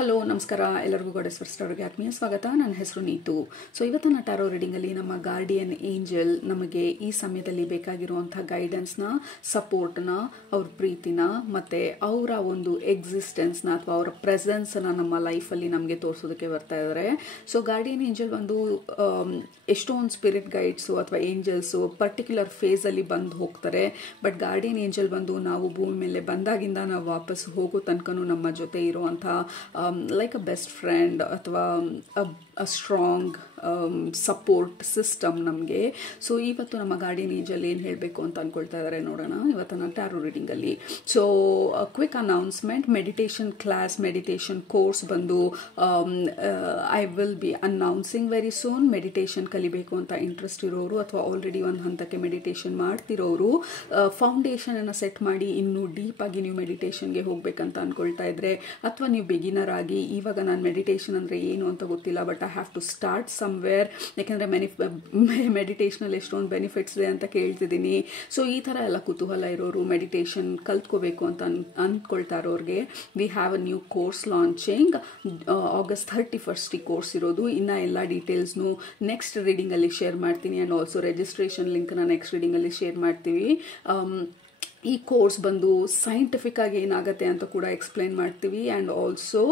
Hello ನಮಸ್ಕಾರ ಎಲ್ಲರಿಗೂ goddess first ಅವರಿಗೆ ಆತ್ಮೀಯ ಸ್ವಾಗತ. ನನ್ನ ಹೆಸರು ನೀತು. ಸೊ ಇವತ್ತಿನ ಟ್ಯಾರೋ ರೀಡಿಂಗಲ್ಲಿ ನಮ್ಮ ಗಾರ್ಡಿಯನ್ ಏಂಜಲ್ ನಮಗೆ ಈ ಸಮಯದಲ್ಲಿ ಬೇಕಾಗಿರುವಂಥ ಗೈಡೆನ್ಸ್ನ, ಸಪೋರ್ಟ್ನ, ಅವ್ರ ಪ್ರೀತಿನ ಮತ್ತು ಅವರ ಒಂದು ಎಕ್ಸಿಸ್ಟೆನ್ಸ್ನ ಅಥವಾ ಅವರ ಪ್ರೆಸೆನ್ಸ್ನ ನಮ್ಮ ಲೈಫಲ್ಲಿ ನಮಗೆ ತೋರಿಸೋದಕ್ಕೆ ಬರ್ತಾ ಇದ್ದಾರೆ. ಸೊ ಗಾರ್ಡಿಯನ್ ಏಂಜಲ್ ಬಂದು ಎಷ್ಟೊಂದು ಸ್ಪಿರಿಟ್ ಗೈಡ್ಸು ಅಥವಾ ಏಂಜಲ್ಸು ಪರ್ಟಿಕ್ಯುಲರ್ ಫೇಸಲ್ಲಿ ಬಂದು ಹೋಗ್ತಾರೆ. ಬಟ್ ಗಾರ್ಡಿಯನ್ ಏಂಜಲ್ ಬಂದು ನಾವು ಭೂಮಿ ಮೇಲೆ ಬಂದಾಗಿಂದ ನಾವು ವಾಪಸ್ ಹೋಗೋ ತನಕನೂ ನಮ್ಮ ಜೊತೆ ಇರುವಂಥ like a best friend ಅಥವಾ a strong ಸಪೋರ್ಟ್ ಸಿಸ್ಟಮ್ ನಮಗೆ. ಸೊ ಇವತ್ತು ನಮ್ಮ ಗಾರ್ಡಿಯನ್ ಏಂಜಲ್ ಏನು ಹೇಳಬೇಕು ಅಂತ ಅಂದ್ಕೊಳ್ತಾ ಇದ್ದಾರೆ ನೋಡೋಣ ಇವತ್ತಿನ ಟ್ಯಾರೋ ರೀಡಿಂಗಲ್ಲಿ. So quick announcement, meditation class, meditation course ಬಂದು I will be announcing very soon. Meditation ಕಲಿಬೇಕು ಅಂತ ಇಂಟ್ರೆಸ್ಟ್ ಇರೋರು ಅಥವಾ ಆಲ್ರೆಡಿ ಒಂದು ಹಂತಕ್ಕೆ ಮೆಡಿಟೇಷನ್ ಮಾಡ್ತಿರೋರು ಫೌಂಡೇಶನನ್ನು ಸೆಟ್ ಮಾಡಿ ಇನ್ನೂ ಡೀಪಾಗಿ ನೀವು ಮೆಡಿಟೇಷನ್ಗೆ ಹೋಗ್ಬೇಕಂತ ಅಂದ್ಕೊಳ್ತಾ ಇದ್ರೆ, ಅಥವಾ ನೀವು ಬಿಗಿನರ್ ಆಗಿ ಇವಾಗ ನಾನು ಮೆಡಿಟೇಷನ್ ಅಂದರೆ ಏನು ಅಂತ ಗೊತ್ತಿಲ್ಲ but I have to start somewhere, ಯಾಕೆಂದರೆ ಮೆಡಿಟೇಷನಲ್ಲಿ ಎಷ್ಟೊಂದು ಬೆನಿಫಿಟ್ಸ್ ಇದೆ ಅಂತ ಕೇಳ್ತಿದ್ದೀನಿ. ಸೊ ಈ ಥರ ಎಲ್ಲ ಕುತೂಹಲ ಇರೋರು, ಮೆಡಿಟೇಷನ್ ಕಲ್ತ್ಕೋಬೇಕು ಅಂತ ಅಂದ್ಕೊಳ್ತಾ ಇರೋರಿಗೆ we have a new course launching. August 31st ಈ ಕೋರ್ಸ್ ಇರೋದು. ಇನ್ನು ಎಲ್ಲ ಡೀಟೇಲ್ಸ್ನು ನೆಕ್ಸ್ಟ್ ರೀಡಿಂಗಲ್ಲಿ ಶೇರ್ ಮಾಡ್ತೀನಿ. ಆ್ಯಂಡ್ ಆಲ್ಸೋ ರಿಜಿಸ್ಟ್ರೇಷನ್ ಲಿಂಕ್ನ ನೆಕ್ಸ್ಟ್ ರೀಡಿಂಗಲ್ಲಿ ಶೇರ್ ಮಾಡ್ತೀವಿ. ಈ ಕೋರ್ಸ್ ಬಂದು ಸೈಂಟಿಫಿಕ್ ಆಗಿ ಏನಾಗುತ್ತೆ ಅಂತ ಕೂಡ ಎಕ್ಸ್ಪ್ಲೈನ್ ಮಾಡ್ತೀವಿ. ಆ್ಯಂಡ್ ಆಲ್ಸೋ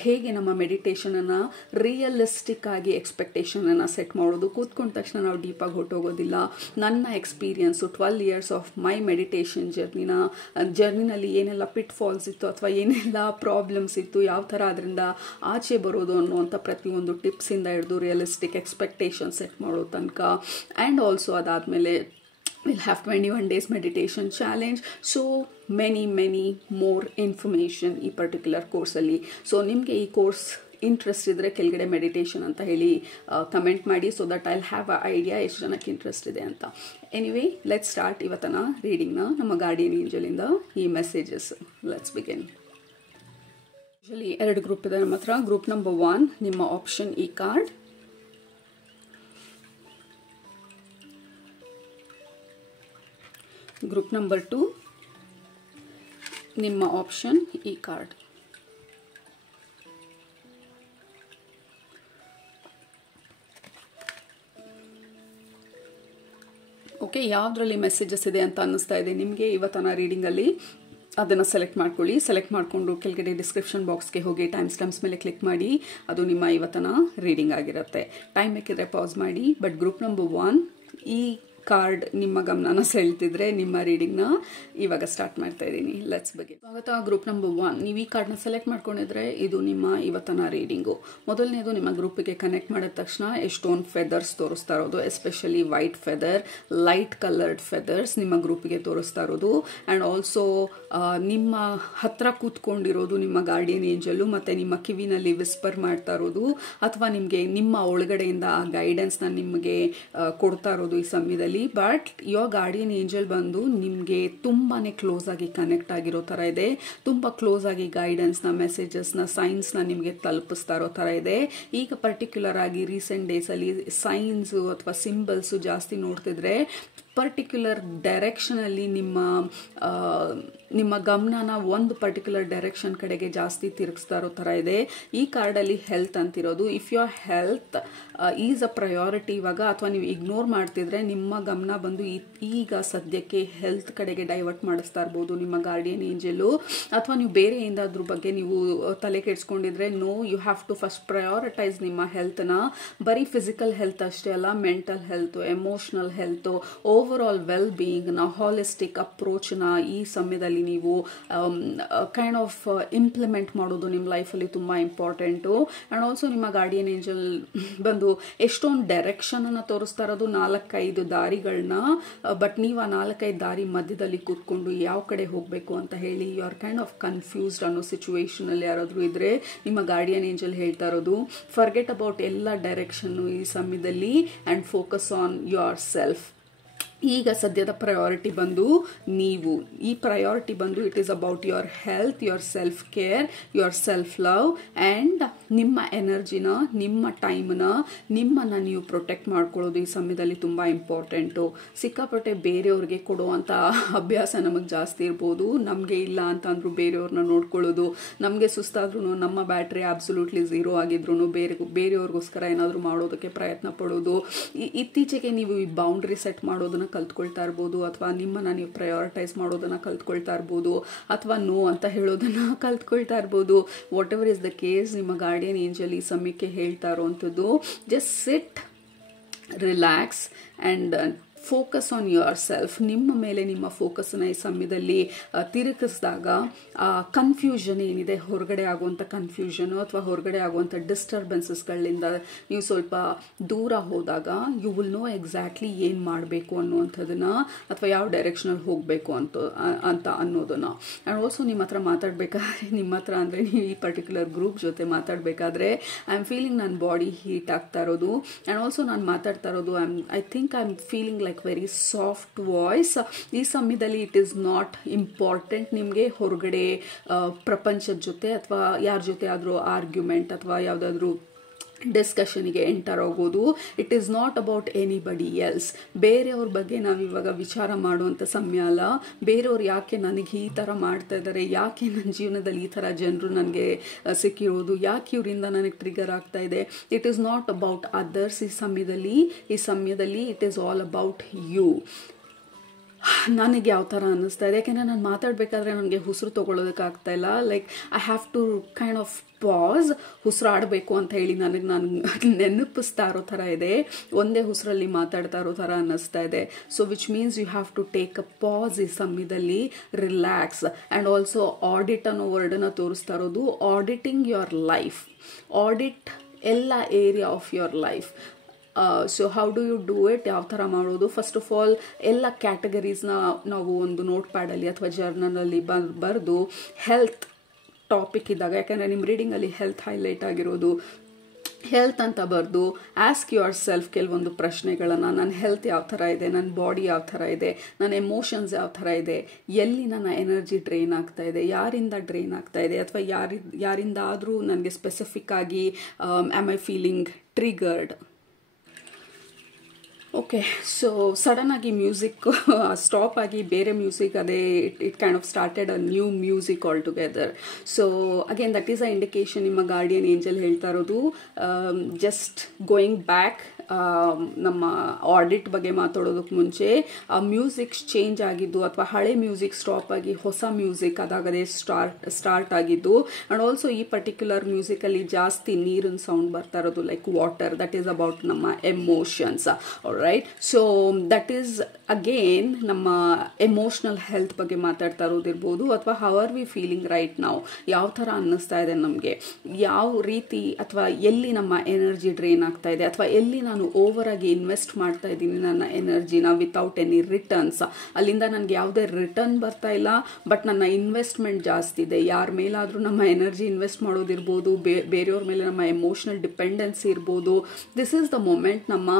ಹೇಗೆ ನಮ್ಮ ಮೆಡಿಟೇಷನನ್ನು ರಿಯಲಿಸ್ಟಿಕ್ ಆಗಿ ಎಕ್ಸ್ಪೆಕ್ಟೇಷನನ್ನು ಸೆಟ್ ಮಾಡೋದು. ಕೂತ್ಕೊಂಡ ತಕ್ಷಣ ನಾವು ಡೀಪಾಗಿ ಹೊರಟೋಗೋದಿಲ್ಲ. ನನ್ನ experience 12 years of my meditation ಜರ್ನಿನಲ್ಲಿ ಏನೆಲ್ಲ ಪಿಟ್ ಫಾಲ್ಸ್ ಇತ್ತು ಅಥವಾ ಏನೆಲ್ಲ ಪ್ರಾಬ್ಲಮ್ಸ್ ಇತ್ತು, ಯಾವ ಥರ ಅದರಿಂದ ಆಚೆ ಬರೋದು ಅನ್ನುವಂಥ ಪ್ರತಿಯೊಂದು ಟಿಪ್ಸಿಂದ ಹಿಡಿದು ರಿಯಲಿಸ್ಟಿಕ್ ಎಕ್ಸ್ಪೆಕ್ಟೇಷನ್ ಸೆಟ್ ಮಾಡೋ ತನಕ. ಆ್ಯಂಡ್ ಆಲ್ಸೋ ಅದಾದಮೇಲೆ we'll have 21 days meditation challenge. So many more information ಈ ಪರ್ಟಿಕ್ಯುಲರ್ ಕೋರ್ಸಲ್ಲಿ. ಸೊ ನಿಮಗೆ ಈ ಕೋರ್ಸ್ ಇಂಟ್ರೆಸ್ಟ್ ಇದ್ದರೆ ಕೆಳಗಡೆ ಮೆಡಿಟೇಷನ್ ಅಂತ ಹೇಳಿ ಕಮೆಂಟ್ ಮಾಡಿ, so that I'll have a idea ಎಷ್ಟು ಜನಕ್ಕೆ ಇಂಟ್ರೆಸ್ಟ್ ಇದೆ ಅಂತ. ಎನಿವೇ ಲೆಟ್ಸ್ ಸ್ಟಾರ್ಟ್ ಇವತ್ತಿನ ರೀಡಿಂಗ್ನ ನಮ್ಮ ಗಾರ್ಡಿಯನ್ ಏಂಜಲಿಂದ ಈ messages. Let's begin. Usually 2 group ಇದೆ ನಮ್ಮ ಹತ್ರ. ಗ್ರೂಪ್ ನಂಬರ್ 1 ನಿಮ್ಮ ಆಪ್ಷನ್ ಈ ಕಾರ್ಡ್, ಗ್ರೂಪ್ ನಂಬರ್ 2 ನಿಮ್ಮ ಆಪ್ಷನ್ ಈ ಕಾರ್ಡ್. ಓಕೆ, ಯಾವುದರಲ್ಲಿ ಮೆಸೇಜಸ್ ಇದೆ ಅಂತ ಅನ್ನಿಸ್ತಾ ಇದೆ ನಿಮಗೆ ಇವತ್ತಿನ ರೀಡಿಂಗಲ್ಲಿ ಅದನ್ನು ಸೆಲೆಕ್ಟ್ ಮಾಡ್ಕೊಳ್ಳಿ. ಸೆಲೆಕ್ಟ್ ಮಾಡಿಕೊಂಡು ಕೆಳಗಡೆ ಡಿಸ್ಕ್ರಿಪ್ಷನ್ ಬಾಕ್ಸ್ಗೆ ಹೋಗಿ ಟೈಮ್ ಸ್ಟಾಂಪ್ಸ್ ಮೇಲೆ ಕ್ಲಿಕ್ ಮಾಡಿ. ಅದು ನಿಮ್ಮ ಇವತ್ತಿನ ರೀಡಿಂಗ್ ಆಗಿರುತ್ತೆ. ಟೈಮ್ ಬೇಕಿದ್ರೆ ಪಾಸ್ ಮಾಡಿ. ಬಟ್ ಗ್ರೂಪ್ ನಂಬರ್ 1 ಈ ಕಾರ್ಡ್ ನಿಮ್ಮ ಗಮನನ ಸೆಳ್ತಿದ್ರೆ ನಿಮ್ಮ ರೀಡಿಂಗ್ನ ಇವಾಗ ಸ್ಟಾರ್ಟ್ ಮಾಡ್ತಾ ಇದ್ದೀನಿ. Let's begin. ಸ್ವಾಗತ. ಗ್ರೂಪ್ ನಂಬರ್ 1 ನೀವು ಈ ಕಾರ್ಡ್ನ ಸೆಲೆಕ್ಟ್ ಮಾಡ್ಕೊಂಡಿದ್ರೆ ಇದು ನಿಮ್ಮ ಇವತ್ತಿನ ರೀಡಿಂಗು. ಮೊದಲನೇದು, ನಿಮ್ಮ ಗ್ರೂಪಿಗೆ ಕನೆಕ್ಟ್ ಮಾಡಿದ ತಕ್ಷಣ ಎಷ್ಟೊಂದು ಫೆದರ್ಸ್ ತೋರಿಸ್ತಾ ಇರೋದು, especially white feather, light coloured feathers ನಿಮ್ಮ ಗ್ರೂಪಿಗೆ ತೋರಿಸ್ತಾ ಇರೋದು. ಆ್ಯಂಡ್ ಆಲ್ಸೋ ನಿಮ್ಮ ಹತ್ರ ಕೂತ್ಕೊಂಡಿರೋದು ನಿಮ್ಮ ಗಾರ್ಡಿಯನ್ ಏಂಜಲು ಮತ್ತು ನಿಮ್ಮ ಕಿವಿನಲ್ಲಿ ವಿಸ್ಪರ್ ಮಾಡ್ತಾ ಇರೋದು, ಅಥವಾ ನಿಮಗೆ ನಿಮ್ಮ ಒಳಗಡೆಯಿಂದ ಆ ಗೈಡೆನ್ಸ್ನ ನಿಮಗೆ ಕೊಡ್ತಾ ಇರೋದು ಈ ಸಮಯದಲ್ಲಿ. ಬಟ್ ಯುವರ್ ಗಾರ್ಡಿಯನ್ ಏಂಜಲ್ ಬಂದು ನಿಮಗೆ ತುಂಬಾ ಕ್ಲೋಸ್ ಆಗಿ ಕನೆಕ್ಟ್ ಆಗಿರೋ ಥರ ಇದೆ. ತುಂಬ ಕ್ಲೋಸ್ ಆಗಿ ಗೈಡೆನ್ಸ್ನ, ಮೆಸೇಜಸ್ನ, ಸೈನ್ಸ್ನ ನಿಮಗೆ ತಲುಪಿಸ್ತಾ ಇರೋ ಥರ ಇದೆ. ಈಗ ಪರ್ಟಿಕ್ಯುಲರ್ ಆಗಿ ರೀಸೆಂಟ್ ಡೇಸಲ್ಲಿ ಸೈನ್ಸು ಅಥವಾ ಸಿಂಬಲ್ಸು ಜಾಸ್ತಿ ನೋಡ್ತಿದ್ರೆ ಪರ್ಟಿಕ್ಯುಲರ್ ಡೈರೆಕ್ಷನಲ್ಲಿ ನಿಮ್ಮ ಗಮನನ ಒಂದು ಪರ್ಟಿಕ್ಯುಲರ್ ಡೈರೆಕ್ಷನ್ ಕಡೆಗೆ ಜಾಸ್ತಿ ತಿರುಗಿಸ್ತಾ ಇರೋ ಥರ ಇದೆ. ಈ ಕಾರ್ಡಲ್ಲಿ ಹೆಲ್ತ್ ಅಂತಿರೋದು. If your health is a priority ಇವಾಗ, ಅಥವಾ ನೀವು ಇಗ್ನೋರ್ ಮಾಡ್ತಿದ್ರೆ ನಿಮ್ಮ ಗಮನ ಬಂದು ಈಗ ಸದ್ಯಕ್ಕೆ ಹೆಲ್ತ್ ಕಡೆಗೆ ಡೈವರ್ಟ್ ಮಾಡಿಸ್ತಾ ಇರ್ಬೋದು ನಿಮ್ಮ ಗಾರ್ಡಿಯನ್ ಏಂಜಲು. ಅಥವಾ ನೀವು ಬೇರೆಯಿಂದ ಅದ್ರ ಬಗ್ಗೆ ನೀವು ತಲೆ ಕೆಡಿಸ್ಕೊಂಡಿದ್ರೆ no, you have to first prioritise ನಿಮ್ಮ ಹೆಲ್ತ್ನ. ಬರೀ ಫಿಸಿಕಲ್ ಹೆಲ್ತ್ ಅಷ್ಟೇ ಅಲ್ಲ, mental health, emotional health, overall well ಬೀಯಿಂಗ್ನ, ಹಾಲಿಸ್ಟಿಕ್ ಅಪ್ರೋಚ್ನ ಈ ಸಮಯದಲ್ಲಿ ನೀವು ಕೈಂಡ್ ಆಫ್ ಇಂಪ್ಲಿಮೆಂಟ್ ಮಾಡೋದು ನಿಮ್ಮ ಲೈಫಲ್ಲಿ ತುಂಬ ಇಂಪಾರ್ಟೆಂಟು. ಆ್ಯಂಡ್ ಆಲ್ಸೋ ನಿಮ್ಮ ಗಾರ್ಡಿಯನ್ ಏಂಜಲ್ ಬಂದು ಎಷ್ಟೊಂದು ಡೈರೆಕ್ಷನನ್ನು ತೋರಿಸ್ತಾ ಇರೋದು, 4-5 ದಾರಿಗಳನ್ನ. ಬಟ್ ನೀವು ಆ 4-5 ದಾರಿ ಮಧ್ಯದಲ್ಲಿ ಕೂತ್ಕೊಂಡು ಯಾವ ಕಡೆ ಹೋಗಬೇಕು ಅಂತ ಹೇಳಿ you are kind of confused ಅನ್ನೋ ಸಿಚುವೇಶನಲ್ಲಿ ಯಾರಾದರೂ ಇದ್ದರೆ ನಿಮ್ಮ ಗಾರ್ಡಿಯನ್ ಏಂಜಲ್ ಹೇಳ್ತಾ ಇರೋದು ಫರ್ಗೆಟ್ ಅಬೌಟ್ ಎಲ್ಲ ಡೈರೆಕ್ಷನ್ನು ಈ ಸಮಯದಲ್ಲಿ and focus on your self. ಈಗ ಸದ್ಯದ ಪ್ರಯಾರಿಟಿ ಬಂದು ನೀವು, ಈ ಪ್ರಯಾರಿಟಿ ಬಂದು it is about your health, your self care, your self love and ನಿಮ್ಮ ಎನರ್ಜಿನ, ನಿಮ್ಮ ಟೈಮ್ನ, ನಿಮ್ಮನ್ನು ನೀವು ಪ್ರೊಟೆಕ್ಟ್ ಮಾಡ್ಕೊಳ್ಳೋದು ಈ ಸಮಯದಲ್ಲಿ ತುಂಬ ಇಂಪಾರ್ಟೆಂಟು. ಸಿಕ್ಕಾಪಟ್ಟೆ ಬೇರೆಯವ್ರಿಗೆ ಕೊಡುವಂಥ ಅಭ್ಯಾಸ ನಮಗೆ ಜಾಸ್ತಿ ಇರ್ಬೋದು. ನಮಗೆ ಇಲ್ಲ ಅಂತ ಅಂದರೂ ಬೇರೆಯವ್ರನ್ನ ನೋಡ್ಕೊಳ್ಳೋದು, ನಮಗೆ ಸುಸ್ತಾದ್ರೂ ನಮ್ಮ ಬ್ಯಾಟ್ರಿ ಅಬ್ಸಲ್ಯೂಟ್ಲಿ ಝೀರೋ ಆಗಿದ್ರು ಬೇರೆಯವ್ರಿಗೋಸ್ಕರ ಏನಾದರೂ ಮಾಡೋದಕ್ಕೆ ಪ್ರಯತ್ನ ಪಡೋದು. ಇತ್ತೀಚೆಗೆ ನೀವು ಈ ಬೌಂಡ್ರಿ ಸೆಟ್ ಮಾಡೋದನ್ನ ಕಲ್ತ್ಕೊಳ್ತಾ ಇರ್ಬೋದು, ಅಥವಾ ನಿಮ್ಮನ್ನ ನೀವು ಪ್ರಯಾರಿಟೈಸ್ ಮಾಡೋದನ್ನ ಕಲ್ತ್ಕೊಳ್ತಾ ಇರ್ಬೋದು, ಅಥವಾ ನೋ ಅಂತ ಹೇಳೋದನ್ನ ಕಲ್ತ್ಕೊಳ್ತಾ ಇರ್ಬೋದು. Whatever is the case, ನಿಮ್ಮ ಗಾರ್ಡಿಯನ್ ಏಂಜಲ್ ಈ ಸಮಯಕ್ಕೆ ಹೇಳ್ತಾ ಇರೋವಂಥದ್ದು, just sit, relax and focus on yourself. ನಿಮ್ಮ ಮೇಲೆ ನಿಮ್ಮ ಫೋಕಸ್ನ ಈ ಸಮಯದಲ್ಲಿ ತಿರುಗಿಸಿದಾಗ ಆ ಕನ್ಫ್ಯೂಷನ್ ಏನಿದೆ, ಹೊರಗಡೆ ಆಗುವಂಥ ಕನ್ಫ್ಯೂಷನು ಅಥವಾ ಹೊರಗಡೆ ಆಗುವಂಥ ಡಿಸ್ಟರ್ಬೆನ್ಸಸ್ಗಳಿಂದ ನೀವು ಸ್ವಲ್ಪ ದೂರ ಹೋದಾಗ ಯು ವಿಲ್ ನೋ ಎಕ್ಸಾಕ್ಟ್ಲಿ ಏನು ಮಾಡಬೇಕು ಅನ್ನುವಂಥದ್ದನ್ನು, ಅಥವಾ ಯಾವ ಡೈರೆಕ್ಷನಲ್ಲಿ ಹೋಗಬೇಕು ಅಂತ ಅನ್ನೋದನ್ನು. ಆ್ಯಂಡ್ ಆಲ್ಸೋ ನಿಮ್ಮ ಹತ್ರ ಮಾತಾಡಬೇಕಾದ್ರೆ, ನಿಮ್ಮ ಹತ್ರ ಅಂದರೆ ನೀವು ಈ ಪರ್ಟಿಕ್ಯುಲರ್ ಗ್ರೂಪ್ ಜೊತೆ ಮಾತಾಡಬೇಕಾದ್ರೆ ಐ ಆಮ್ ಫೀಲಿಂಗ್ ನನ್ನ ಬಾಡಿ ಹೀಟ್ ಆಗ್ತಾ ಇರೋದು. ಆ್ಯಂಡ್ ಆಲ್ಸೋ ನಾನು ಮಾತಾಡ್ತಾ ಇರೋದು I think I am feeling like very soft voice. ಈ ಸಮಯದಲ್ಲಿ ಇಟ್ ಈಸ್ ನಾಟ್ ಇಂಪಾರ್ಟೆಂಟ್ ನಿಮಗೆ ಹೊರಗಡೆ ಪ್ರಪಂಚದ ಜೊತೆ ಅಥವಾ ಯಾರ ಜೊತೆ ಆದರೂ ಆರ್ಗ್ಯುಮೆಂಟ್ ಅಥವಾ ಯಾವುದಾದ್ರೂ ಡಿಸ್ಕಷನಿಗೆ ಎಂಟರ್ ಆಗೋದು. It is not about anybody else. ಬೇರೆಯವ್ರ ಬಗ್ಗೆ ನಾವಿವಾಗ ವಿಚಾರ ಮಾಡುವಂಥ ಸಮಯ ಅಲ್ಲ. ಬೇರೆಯವ್ರು ಯಾಕೆ ನನಗೆ ಈ ಥರ ಮಾಡ್ತಾ ಇದ್ದಾರೆ, ಯಾಕೆ ನನ್ನ ಜೀವನದಲ್ಲಿ ಈ ಥರ ಜನರು ನನಗೆ ಸಿಕ್ಕಿರೋದು, ಯಾಕೆ ಇವರಿಂದ ನನಗೆ ಟ್ರಿಗರ್ ಆಗ್ತಾ ಇದೆ. It is not about others. ಈ ಸಮಯದಲ್ಲಿ it is all about you. ನನಗೆ ಯಾವ ಥರ ಅನ್ನಿಸ್ತಾ ಇದೆ, ಯಾಕೆಂದರೆ ನಾನು ಮಾತಾಡಬೇಕಾದ್ರೆ ನನಗೆ ಉಸಿರು ತೊಗೊಳೋದಕ್ಕಾಗ್ತಾ ಇಲ್ಲ. Like I have to kind of pause, ಉಸಿರಾಡಬೇಕು ಅಂತ ಹೇಳಿ ನನಗೆ ನೆನಪಿಸ್ತಾ ಇರೋ ಥರ ಇದೆ. ಒಂದೇ ಉಸಿರಲ್ಲಿ ಮಾತಾಡ್ತಾ ಇರೋ ಥರ ಅನ್ನಿಸ್ತಾ ಇದೆ. So which means you have to take a pause ಈ ಸಮಯದಲ್ಲಿ, ರಿಲ್ಯಾಕ್ಸ್. ಆ್ಯಂಡ್ ಆಲ್ಸೋ ಆಡಿಟ್ ಅನ್ನೋ ವರ್ಡನ್ನು ತೋರಿಸ್ತಾ ಇರೋದು. ಆಡಿಟಿಂಗ್ ಯುವರ್ ಲೈಫ್, ಆಡಿಟ್ ಎಲ್ಲ area of your life. So how do you do it, ಯಾವ ಥರ ಮಾಡೋದು? ಫಸ್ಟ್ ಆಫ್ ಆಲ್ ಎಲ್ಲ ಕ್ಯಾಟಗರೀಸ್ನ ನಾವು ಒಂದು ನೋಟ್ ಪ್ಯಾಡಲ್ಲಿ ಅಥವಾ ಜರ್ನಲಲ್ಲಿ ಬರೆದು ಹೆಲ್ತ್ ಟಾಪಿಕ್ ಇದ್ದಾಗ, ಯಾಕೆಂದರೆ ನಿಮ್ಮ ರೀಡಿಂಗಲ್ಲಿ ಹೆಲ್ತ್ ಹೈಲೈಟ್ ಆಗಿರೋದು, ಹೆಲ್ತ್ ಅಂತ ಬರೆದು ಆಸ್ಕ್ ಯುವರ್ ಸೆಲ್ಫ್ ಕೆಲವೊಂದು ಪ್ರಶ್ನೆಗಳನ್ನು. ನನ್ನ ಹೆಲ್ತ್ ಯಾವ ಥರ ಇದೆ, ನನ್ನ ಬಾಡಿ ಯಾವ ಥರ ಇದೆ, ನನ್ನ ಎಮೋಷನ್ಸ್ ಯಾವ ಥರ ಇದೆ, ಎಲ್ಲಿ ನನ್ನ ಎನರ್ಜಿ ಡ್ರೈನ್ ಆಗ್ತಾ ಇದೆ, ಯಾರಿಂದ ಡ್ರೈನ್ ಆಗ್ತಾ ಇದೆ, ಅಥವಾ ಯಾರಿಂದ ಆದರೂ ನನಗೆ ಸ್ಪೆಸಿಫಿಕ್ ಆಗಿ am I feeling triggered. Okay, so sudden ಆಗಿ ಮ್ಯೂಸಿಕ್ ಸ್ಟಾಪ್ ಆಗಿ ಬೇರೆ ಮ್ಯೂಸಿಕ್, ಅದೇ it kind of started a new music all together. So again that is a indication ನಿಮ್ಮ ಗಾರ್ಡಿಯನ್ ಏಂಜಲ್ ಹೇಳ್ತಾ ಇರೋದು. ಜಸ್ಟ್ ಗೋಯಿಂಗ್ ಬ್ಯಾಕ್, ನಮ್ಮ audit ಬಗ್ಗೆ ಮಾತಾಡೋದಕ್ಕೆ ಮುಂಚೆ ಆ ಮ್ಯೂಸಿಕ್ಸ್ ಚೇಂಜ್ ಆಗಿದ್ದು ಅಥವಾ ಹಳೆ ಮ್ಯೂಸಿಕ್ ಸ್ಟಾಪ್ ಆಗಿ ಹೊಸ ಮ್ಯೂಸಿಕ್ ಅದಾಗದೇ ಸ್ಟಾರ್ಟ್ ಆಗಿದ್ದು. ಆ್ಯಂಡ್ ಆಲ್ಸೋ ಈ ಪರ್ಟಿಕ್ಯುಲರ್ ಮ್ಯೂಸಿಕಲ್ಲಿ ಜಾಸ್ತಿ ನೀರಿನ ಸೌಂಡ್ ಬರ್ತಾ ಇರೋದು, like water. That is about ನಮ್ಮ emotions. Right, so that is again ನಮ್ಮ ಎಮೋಷ್ನಲ್ ಹೆಲ್ತ್ ಬಗ್ಗೆ ಮಾತಾಡ್ತಾ ಇರೋದಿರ್ಬೋದು, ಅಥವಾ how are we feeling right ನಾವು, ಯಾವ ಥರ ಅನ್ನಿಸ್ತಾ ಇದೆ ನಮಗೆ, ಯಾವ ರೀತಿ ಅಥವಾ ಎಲ್ಲಿ ನಮ್ಮ ಎನರ್ಜಿ ಡ್ರೈನ್ ಆಗ್ತಾ ಇದೆ, ಅಥವಾ ಎಲ್ಲಿ ನಾನು ಓವರ್ ಆಗಿ ಇನ್ವೆಸ್ಟ್ ಮಾಡ್ತಾ ಇದ್ದೀನಿ ನನ್ನ ಎನರ್ಜಿನ ವಿತೌಟ್ ಎನಿ ರಿಟರ್ನ್ಸ್. ಅಲ್ಲಿಂದ ನನಗೆ ಯಾವುದೇ ರಿಟರ್ನ್ ಬರ್ತಾ ಇಲ್ಲ, ಬಟ್ ನನ್ನ ಇನ್ವೆಸ್ಟ್ಮೆಂಟ್ ಜಾಸ್ತಿ ಇದೆ. ಯಾರ ಮೇಲಾದರೂ ನಮ್ಮ ಎನರ್ಜಿ ಇನ್ವೆಸ್ಟ್ ಮಾಡೋದಿರ್ಬೋದು, ಬೇರೆಯವ್ರ ಮೇಲೆ ನಮ್ಮ ಎಮೋಷ್ನಲ್ ಡಿಪೆಂಡೆನ್ಸಿ ಇರ್ಬೋದು. ದಿಸ್ ಈಸ್ ದ ಮೊಮೆಂಟ್ ನಮ್ಮ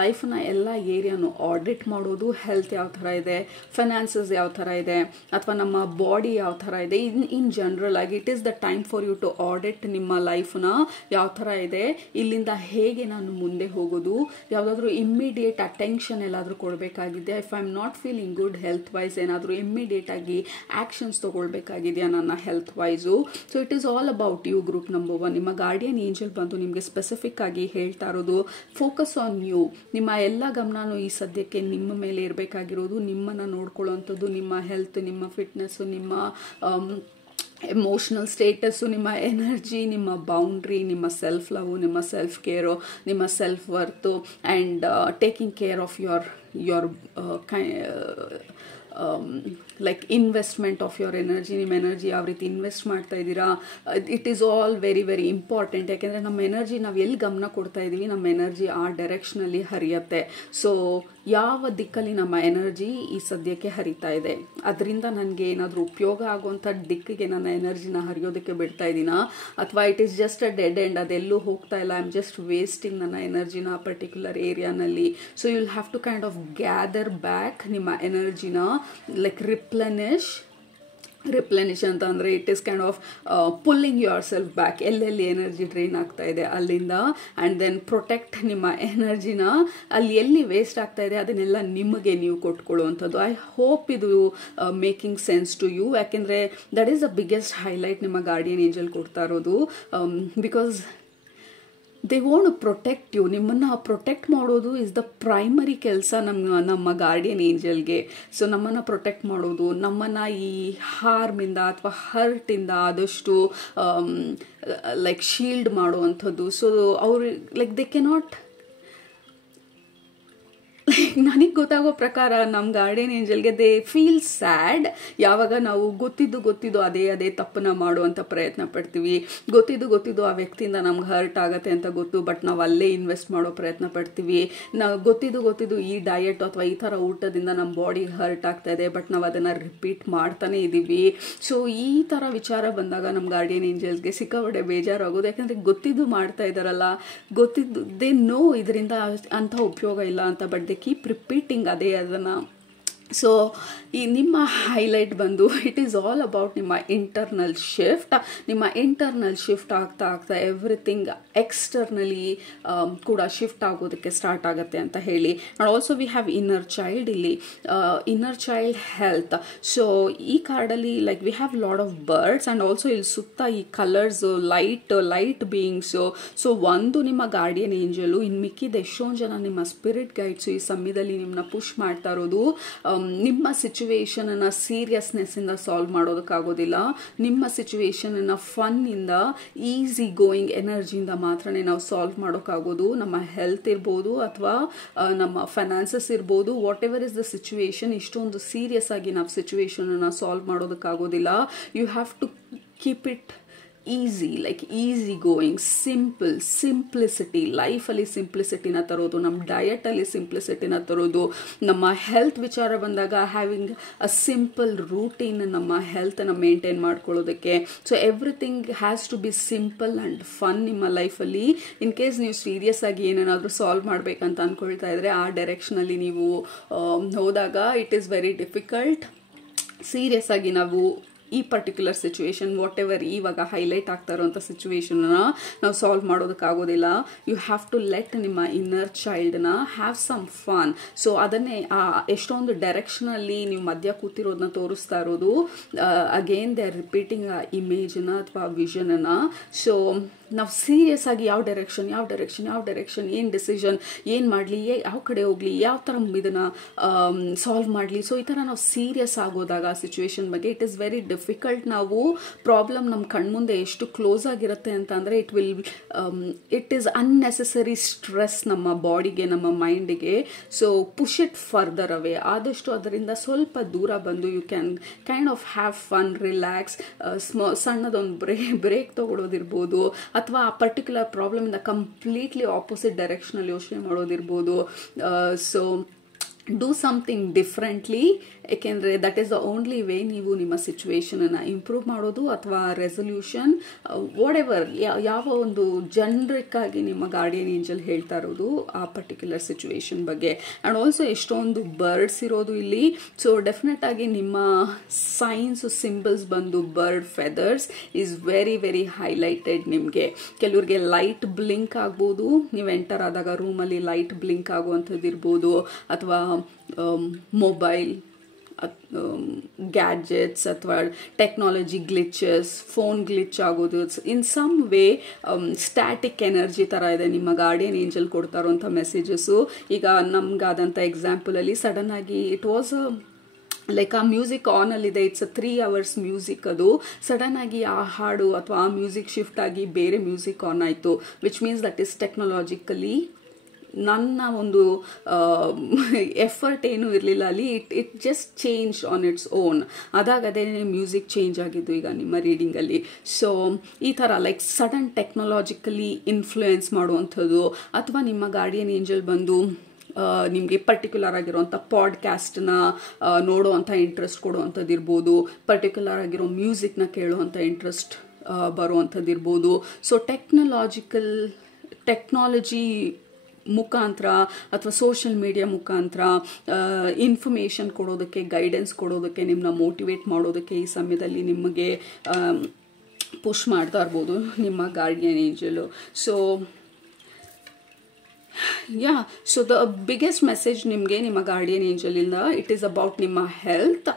ಲೈಫ್ನ ಎಲ್ಲ ಏರಿಯಾನು ಆಡಿಟ್ ಮಾಡೋದು. ಹೆಲ್ತ್ ಯಾವ ಥರ ಇದೆ, ಫೈನಾನ್ಸಸ್ ಯಾವ ಥರ ಇದೆ, ಅಥವಾ ನಮ್ಮ ಬಾಡಿ ಯಾವ ಥರ ಇದೆ, ಇನ್ ಜನರಲ್ ಆಗಿ it is the time for you to audit ನಿಮ್ಮ ಲೈಫ್ನ ಯಾವ ಥರ ಇದೆ, ಇಲ್ಲಿಂದ ಹೇಗೆ ನಾನು ಮುಂದೆ ಹೋಗೋದು, ಯಾವುದಾದ್ರೂ ಇಮ್ಮಿಡಿಯೇಟ್ ಅಟೆನ್ಷನ್ ಎಲ್ಲಾದರೂ ಕೊಡಬೇಕಾಗಿದೆ. If I am not feeling good health wise, ಏನಾದರೂ ಇಮ್ಮಿಡಿಯೇಟ್ ಆಗಿ ಆ್ಯಕ್ಷನ್ಸ್ ತೊಗೊಳ್ಬೇಕಾಗಿದೆಯಾ ನನ್ನ health wise. So it is all about you. Group number 1 ನಿಮ್ಮ ಗಾರ್ಡಿಯನ್ ಏಂಜಲ್ ಬಂದು ನಿಮಗೆ ಸ್ಪೆಸಿಫಿಕ್ ಆಗಿ ಹೇಳ್ತಾ ಇರೋದು, ಫೋಕಸ್ ಆನ್ ಯು. ನಿಮ್ಮ ಎಲ್ಲ ಗಮನನೂ ಈ ಸದ್ಯಕ್ಕೆ ನಿಮ್ಮ ಮೇಲೆ ಇರಬೇಕಾಗಿರೋದು, ನಿಮ್ಮನ್ನು ನೋಡ್ಕೊಳ್ಳೋವಂಥದ್ದು, ನಿಮ್ಮ ಹೆಲ್ತ್, ನಿಮ್ಮ ಫಿಟ್ನೆಸ್ಸು, ನಿಮ್ಮ ಎಮೋಷ್ನಲ್ ಸ್ಟೇಟಸ್ಸು, ನಿಮ್ಮ ಎನರ್ಜಿ, ನಿಮ್ಮ ಬೌಂಡ್ರಿ, ನಿಮ್ಮ ಸೆಲ್ಫ್ ಲವ್, ನಿಮ್ಮ ಸೆಲ್ಫ್ ಕೇರು, ನಿಮ್ಮ self worth, and taking care of your like investment of your energy, ನಿಮ್ಮ ಎನರ್ಜಿ ಯಾವ ರೀತಿ ಇನ್ವೆಸ್ಟ್ ಮಾಡ್ತಾ ಇದ್ದೀರಾ, it is all very very important. ಯಾಕೆಂದರೆ ನಮ್ಮ ಎನರ್ಜಿ ನಾವು ಎಲ್ಲಿ ಗಮನ ಕೊಡ್ತಾ ಇದ್ದೀವಿ, ನಮ್ಮ ಎನರ್ಜಿ ಆ ಡೈರೆಕ್ಷನಲ್ಲಿ ಹರಿಯುತ್ತೆ. ಸೊ ಯಾವ ದಿಕ್ಕಲ್ಲಿ ನಮ್ಮ ಎನರ್ಜಿ ಈ ಸದ್ಯಕ್ಕೆ ಹರಿತಾ ಇದೆ, ಅದರಿಂದ ನನಗೆ ಏನಾದರೂ ಉಪಯೋಗ ಆಗುವಂಥ ದಿಕ್ಕಿಗೆ ನನ್ನ ಎನರ್ಜಿನ ಹರಿಯೋದಕ್ಕೆ ಬಿಡ್ತಾ ಇದ್ದೀನಾ, ಅಥವಾ it is just a dead end, ಅದೆಲ್ಲೂ ಹೋಗ್ತಾ ಇಲ್ಲ, ಐ ಆಮ್ ಜಸ್ಟ್ ವೇಸ್ಟಿಂಗ್ ನನ್ನ ಎನರ್ಜಿನ ಆ ಪರ್ಟಿಕ್ಯುಲರ್ ಏರಿಯಾನಲ್ಲಿ. So you will have to kind of gather back ನಿಮ್ಮ ಎನರ್ಜಿನ, ಲೈಕ್ ರಿಪ್ಲೆನಿಶ್ ಅಂತ ಅಂದರೆ it is kind of pulling yourself back, ಎಲ್ಲೆಲ್ಲಿ ಎನರ್ಜಿ ಡ್ರೈನ್ ಆಗ್ತಾ ಇದೆ ಅಲ್ಲಿಂದ, ಆ್ಯಂಡ್ ದೆನ್ ಪ್ರೊಟೆಕ್ಟ್ ನಿಮ್ಮ ಎನರ್ಜಿನ, ಅಲ್ಲಿ ಎಲ್ಲಿ ವೇಸ್ಟ್ ಆಗ್ತಾ ಇದೆ ಅದನ್ನೆಲ್ಲ ನಿಮಗೆ ನೀವು ಕೊಟ್ಕೊಳ್ಳುವಂಥದ್ದು. ಐ ಹೋಪ್ ಇದು ಮೇಕಿಂಗ್ ಸೆನ್ಸ್ ಟು ಯು, ಯಾಕೆಂದರೆ that is the biggest highlight ನಿಮ್ಮ ಗಾರ್ಡಿಯನ್ ಏಂಜಲ್ ಕೊಡ್ತಾ ಇರೋದು. Because they want to protect you, ನಿಮ್ಮನ್ನು ಪ್ರೊಟೆಕ್ಟ್ ಮಾಡೋದು ಇಸ್ ದ ಪ್ರೈಮರಿ ಕೆಲಸ ನಮ್ಮ ಗಾರ್ಡಿಯನ್ ಏಂಜಲ್ಗೆ. ಸೊ ನಮ್ಮನ್ನು ಪ್ರೊಟೆಕ್ಟ್ ಮಾಡೋದು, ನಮ್ಮನ್ನು ಈ ಹಾರ್ಮಿಂದ ಅಥವಾ ಹರ್ಟಿಂದ ಆದಷ್ಟು ಲೈಕ್ ಶೀಲ್ಡ್ ಮಾಡುವಂಥದ್ದು. ಸೊ ಅವರು ಲೈಕ್ ದೇ ಕೆನಾಟ್, ನನಗೆ ಗೊತ್ತಾಗೋ ಪ್ರಕಾರ ನಮ್ಮ ಗಾರ್ಡಿಯನ್ ಏಂಜಲ್ಗೆ ದೇ ಫೀಲ್ ಸ್ಯಾಡ್ ಯಾವಾಗ ನಾವು ಗೊತ್ತಿದ್ದು ಅದೇ ತಪ್ಪನ್ನ ಮಾಡುವಂಥ ಪ್ರಯತ್ನ ಪಡ್ತೀವಿ. ಗೊತ್ತಿದ್ದು ಆ ವ್ಯಕ್ತಿಯಿಂದ ನಮ್ಗೆ ಹರ್ಟ್ ಆಗುತ್ತೆ ಅಂತ ಗೊತ್ತು, ಬಟ್ ನಾವು ಅಲ್ಲೇ ಇನ್ವೆಸ್ಟ್ ಮಾಡೋ ಪ್ರಯತ್ನ ಪಡ್ತೀವಿ. ನಾವು ಗೊತ್ತಿದ್ದು ಈ ಡಯಟ್ ಅಥವಾ ಈ ಥರ ಊಟದಿಂದ ನಮ್ಮ ಬಾಡಿಗೆ ಹರ್ಟ್ ಆಗ್ತಾ ಇದೆ, ಬಟ್ ನಾವು ಅದನ್ನು ರಿಪೀಟ್ ಮಾಡ್ತಾನೆ ಇದ್ದೀವಿ. ಸೊ ಈ ಥರ ವಿಚಾರ ಬಂದಾಗ ನಮ್ಮ ಗಾರ್ಡಿಯನ್ ಏಂಜಲ್ಸ್ಗೆ ಸಿಕ್ಕಾಪಟ್ಟೆ ಬೇಜಾರಾಗೋದು. ಯಾಕಂದರೆ ಗೊತ್ತಿದ್ದು ಮಾಡ್ತಾ ಇದ್ದಾರಲ್ಲ, ಗೊತ್ತಿದ್ದು ದೇ ನೋ ಇದರಿಂದ ಅಂಥ ಉಪಯೋಗ ಇಲ್ಲ ಅಂತ, ಬಟ್ ದೇ ಕೀಪ್ ರಿಪೀಟಿಂಗ್ ಅದನ್ನು. ಸೊ ಈ ನಿಮ್ಮ ಹೈಲೈಟ್ ಬಂದು ಇಟ್ ಈಸ್ ಆಲ್ ಅಬೌಟ್ ನಿಮ್ಮ ಇಂಟರ್ನಲ್ ಶಿಫ್ಟ್ ಆಗ್ತಾ ಎವ್ರಿಥಿಂಗ್ ಎಕ್ಸ್ಟರ್ನಲಿ ಕೂಡ ಶಿಫ್ಟ್ ಆಗೋದಕ್ಕೆ ಸ್ಟಾರ್ಟ್ ಆಗುತ್ತೆ ಅಂತ ಹೇಳಿ. And also we have inner child, ಇಲ್ಲಿ ಇನ್ನರ್ ಚೈಲ್ಡ್ ಹೆಲ್ತ್. ಸೊ ಈ ಕಾರ್ಡಲ್ಲಿ like we have lot of birds and also ಇಲ್ಲಿ ಸುತ್ತ ಈ ಕಲರ್ಸು ಲೈಟ್ ಬೀಯಿಂಗ್ಸು. ಸೊ ಒಂದು ನಿಮ್ಮ ಗಾರ್ಡಿಯನ್ ಏಂಜಲು, ಇನ್ನು ಮಿಕ್ಕಿದ ಎಷ್ಟೊಂದು ಜನ ನಿಮ್ಮ ಸ್ಪಿರಿಟ್ ಗೈಡ್ಸು ಈ ಸಮಯದಲ್ಲಿ ನಿಮ್ಮನ್ನ ಪುಷ್ ಮಾಡ್ತಾ ಇರೋದು. ನಿಮ್ಮ ಸಿಚುವೇಶನನ್ನು ಸೀರಿಯಸ್ನೆಸ್ಸಿಂದ ಸಾಲ್ವ್ ಮಾಡೋದಕ್ಕಾಗೋದಿಲ್ಲ, ನಿಮ್ಮ ಸಿಚುವೇಶನನ್ನು ಫನ್ನಿಂದ ಈಸಿ ಗೋಯಿಂಗ್ ಎನರ್ಜಿಯಿಂದ ಮಾತ್ರನೇ ನಾವು ಸಾಲ್ವ್ ಮಾಡೋಕ್ಕಾಗೋದು. ನಮ್ಮ ಹೆಲ್ತ್ ಇರ್ಬೋದು ಅಥವಾ ನಮ್ಮ ಫೈನಾನ್ಸಸ್ ಇರ್ಬೋದು, whatever is the situation, ಇಷ್ಟೊಂದು ಸೀರಿಯಸ್ ಆಗಿ ನಾವು ಸಿಚುವೇಶನನ್ನು ಸಾಲ್ವ್ ಮಾಡೋದಕ್ಕಾಗೋದಿಲ್ಲ. You have to keep it easy, like easy going, simplicity, ಲೈಫಲ್ಲಿ ಸಿಂಪ್ಲಿಸಿಟಿನ ತರೋದು, ನಮ್ಮ ಡಯಟಲ್ಲಿ ಸಿಂಪ್ಲಿಸಿಟಿನ ತರೋದು, ನಮ್ಮ ಹೆಲ್ತ್ ವಿಚಾರ ಬಂದಾಗ ಹ್ಯಾವಿಂಗ್ ಅ ಸಿಂಪಲ್ ರೂಟೀನ್ ನಮ್ಮ ಹೆಲ್ತನ್ನು ಮೇಂಟೈನ್ ಮಾಡ್ಕೊಳ್ಳೋದಕ್ಕೆ. So everything has to be simple and fun ನಿಮ್ಮ ಲೈಫಲ್ಲಿ. ಇನ್ ಕೇಸ್ ನೀವು ಸೀರಿಯಸ್ ಆಗಿ ಏನೇನಾದರೂ ಸಾಲ್ವ್ ಮಾಡಬೇಕಂತ ಅಂದ್ಕೊಳ್ತಾ ಇದ್ರೆ ಆ ಡೈರೆಕ್ಷನಲ್ಲಿ ನೀವು ಹೋದಾಗ it is very difficult. Serious ಆಗಿ ನಾವು ಈ ಪರ್ಟಿಕ್ಯುಲರ್ ಸಿಚುವೇಶನ್, ವಾಟ್ ಎವರ್ ಇವಾಗ ಹೈಲೈಟ್ ಆಗ್ತಾ ಇರೋಂಥ ಸಿಚುವೇಶನ್ನ ನಾವು ಸಾಲ್ವ್ ಮಾಡೋದಕ್ಕಾಗೋದಿಲ್ಲ. ಯು ಹ್ಯಾವ್ ಟು ಲೆಟ್ ನಿಮ್ಮ ಇನ್ನರ್ ಚೈಲ್ಡ್ನ ಹ್ಯಾವ್ ಸಮ್ ಫನ್. ಸೊ ಅದನ್ನೇ ಎಷ್ಟೊಂದು ಡೈರೆಕ್ಷನಲ್ಲಿ ನೀವು ಮಧ್ಯ ಕೂತಿರೋದನ್ನ ತೋರಿಸ್ತಾ ಇರೋದು. ಅಗೇನ್ ದೇ ಆರ್ ರಿಪೀಟಿಂಗ್ ಆ ಇಮೇಜನ್ನ ಅಥವಾ ವಿಷನನ್ನು. ಸೊ ನಾವು ಸೀರಿಯಸ್ ಆಗಿ ಯಾವ ಡೈರೆಕ್ಷನ್, ಏನು ಡಿಸಿಷನ್, ಏನು ಮಾಡಲಿ, ಯಾವ ಕಡೆ ಹೋಗಲಿ, ಯಾವ ಥರ ಇದನ್ನು ಸಾಲ್ವ್ ಮಾಡಲಿ. ಸೊ ಈ ಥರ ನಾವು ಸೀರಿಯಸ್ ಆಗೋದಾಗ ಸಿಚುವೇಶನ್ ಬಗ್ಗೆ ಇಟ್ ಈಸ್ ವೆರಿ ಡಿಫಿಕಲ್ಟ್. ನಾವು ಪ್ರಾಬ್ಲಮ್ ನಮ್ಮ ಕಣ್ಮುಂದೆ ಎಷ್ಟು ಕ್ಲೋಸ್ ಆಗಿರುತ್ತೆ ಅಂತ ಅಂದರೆ ಇಟ್ ಈಸ್ ಅನ್ನೆಸೆಸರಿ ಸ್ಟ್ರೆಸ್ ನಮ್ಮ ಬಾಡಿಗೆ, ನಮ್ಮ ಮೈಂಡಿಗೆ. So push it further away. ಆದಷ್ಟು ಅದರಿಂದ ಸ್ವಲ್ಪ ದೂರ ಬಂದು you can kind of have fun, relax, ಸಣ್ಣದೊಂದು ಬ್ರೇಕ್ ತಗೊಳ್ಳೋದಿರ್ಬೋದು, ಅಥವಾ ಆ ಪರ್ಟಿಕ್ಯುಲರ್ ಪ್ರಾಬ್ಲಮಿಂದ ಕಂಪ್ಲೀಟ್ಲಿ ಆಪೋಸಿಟ್ ಡೈರೆಕ್ಷನಲ್ಲಿ ಯೋಚನೆ ಮಾಡೋದಿರ್ಬೋದು. ಸೊ ಡೂ ಸಮಥಿಂಗ್ ಡಿಫ್ರೆಂಟ್ಲಿ, ಏಕೆಂದರೆ that is the only way ನೀವು ನಿಮ್ಮ ಸಿಚುವೇಶನನ್ನು ಇಂಪ್ರೂವ್ ಮಾಡೋದು ಅಥವಾ ರೆಸೊಲ್ಯೂಷನ್ ವಾಟ್ ಎವರ್ ಯಾವ ಒಂದು ಜನರಿಕ್ ಆಗಿ ನಿಮ್ಮ ಗಾರ್ಡಿಯನ್ ಏಂಜಲ್ ಹೇಳ್ತಾ ಇರೋದು ಆ ಪರ್ಟಿಕ್ಯುಲರ್ ಸಿಚುವೇಶನ್ ಬಗ್ಗೆ. ಆ್ಯಂಡ್ ಆಲ್ಸೋ ಎಷ್ಟೊಂದು ಬರ್ಡ್ಸ್ ಇರೋದು ಇಲ್ಲಿ. ಸೊ ಡೆಫಿನೆಟ್ ಆಗಿ ನಿಮ್ಮ ಸೈನ್ಸ್ ಸಿಂಬಲ್ಸ್ ಬಂದು bird feathers is very very highlighted. ನಿಮಗೆ ಕೆಲವ್ರಿಗೆ ಲೈಟ್ ಬ್ಲಿಂಕ್ ಆಗ್ಬೋದು, ನೀವು ಎಂಟರ್ ಆದಾಗ ರೂಮಲ್ಲಿ ಲೈಟ್ ಬ್ಲಿಂಕ್ ಆಗುವಂಥದ್ದು ಇರ್ಬೋದು, ಅಥವಾ ಮೊಬೈಲ್ ಗ್ಯಾಜೆಟ್ಸ್ ಅಥವಾ ಟೆಕ್ನಾಲಜಿ ಗ್ಲಿಚಸ್, ಫೋನ್ ಗ್ಲಿಚ್ ಆಗೋದು, in some way static energy ಥರ ಇದೆ ನಿಮ್ಮ ಗಾರ್ಡಿಯನ್ ಏಂಜಲ್ ಕೊಡ್ತಾ ಇರೋಂಥ ಮೆಸೇಜಸ್ಸು. ಈಗ ನಮ್ಗಾದಂಥ ಎಕ್ಸಾಂಪಲಲ್ಲಿ ಸಡನ್ ಆಗಿ ಇಟ್ ವಾಸ್ ಲೈಕ್ ಆ ಮ್ಯೂಸಿಕ್ ಆನಲ್ಲಿದೆ, ಇಟ್ಸ್ 3 hours ಮ್ಯೂಸಿಕ್. ಅದು ಸಡನ್ ಆಗಿ ಆ ಹಾಡು ಅಥವಾ ಆ ಮ್ಯೂಸಿಕ್ ಶಿಫ್ಟ್ ಆಗಿ ಬೇರೆ ಮ್ಯೂಸಿಕ್ ಆನ್ ಆಯಿತು, which means that is technologically ನನ್ನ ಒಂದು ಎಫರ್ಟ್ ಏನೂ ಇರಲಿಲ್ಲ ಅಲ್ಲಿ. It just change on its own. ಅದೇ ಮ್ಯೂಸಿಕ್ ಚೇಂಜ್ ಆಗಿದ್ದು ಈಗ ನಿಮ್ಮ ರೀಡಿಂಗಲ್ಲಿ. ಸೊ ಈ ಥರ ಲೈಕ್ ಸಡನ್ ಟೆಕ್ನಾಲಜಿಕಲಿ ಇನ್ಫ್ಲೂಯೆನ್ಸ್ ಮಾಡುವಂಥದ್ದು, ಅಥವಾ ನಿಮ್ಮ ಗಾರ್ಡಿಯನ್ ಏಂಜಲ್ ಬಂದು ನಿಮಗೆ ಪರ್ಟಿಕ್ಯುಲರ್ ಆಗಿರುವಂಥ ಪಾಡ್ಕ್ಯಾಸ್ಟ್ನ ನೋಡುವಂಥ ಇಂಟ್ರೆಸ್ಟ್ ಕೊಡುವಂಥದ್ದು ಇರ್ಬೋದು, ಪರ್ಟಿಕ್ಯುಲರ್ ಆಗಿರೋ ಮ್ಯೂಸಿಕ್ನ ಕೇಳುವಂಥ ಇಂಟ್ರೆಸ್ಟ್ ಬರುವಂಥದ್ದು ಇರ್ಬೋದು. ಸೊ ಟೆಕ್ನಾಲಜಿ ಮುಖಾಂತರ ಅಥವಾ ಸೋಷಿಯಲ್ ಮೀಡಿಯಾ ಮುಖಾಂತರ ಇನ್ಫಾರ್ಮೇಷನ್ ಕೊಡೋದಕ್ಕೆ, ಗೈಡೆನ್ಸ್ ಕೊಡೋದಕ್ಕೆ, ನಿಮ್ಮನ್ನ ಮೋಟಿವೇಟ್ ಮಾಡೋದಕ್ಕೆ ಈ ಸಮಯದಲ್ಲಿ ನಿಮಗೆ ಪುಷ್ ಮಾಡ್ತಾ ಇರ್ಬೋದು ನಿಮ್ಮ guardian angel. So the biggest message ನಿಮಗೆ ನಿಮ್ಮ ಗಾರ್ಡಿಯನ್ ಏಂಜಲಿಂದ, ಇಟ್ ಈಸ್ ಅಬೌಟ್ ನಿಮ್ಮ health,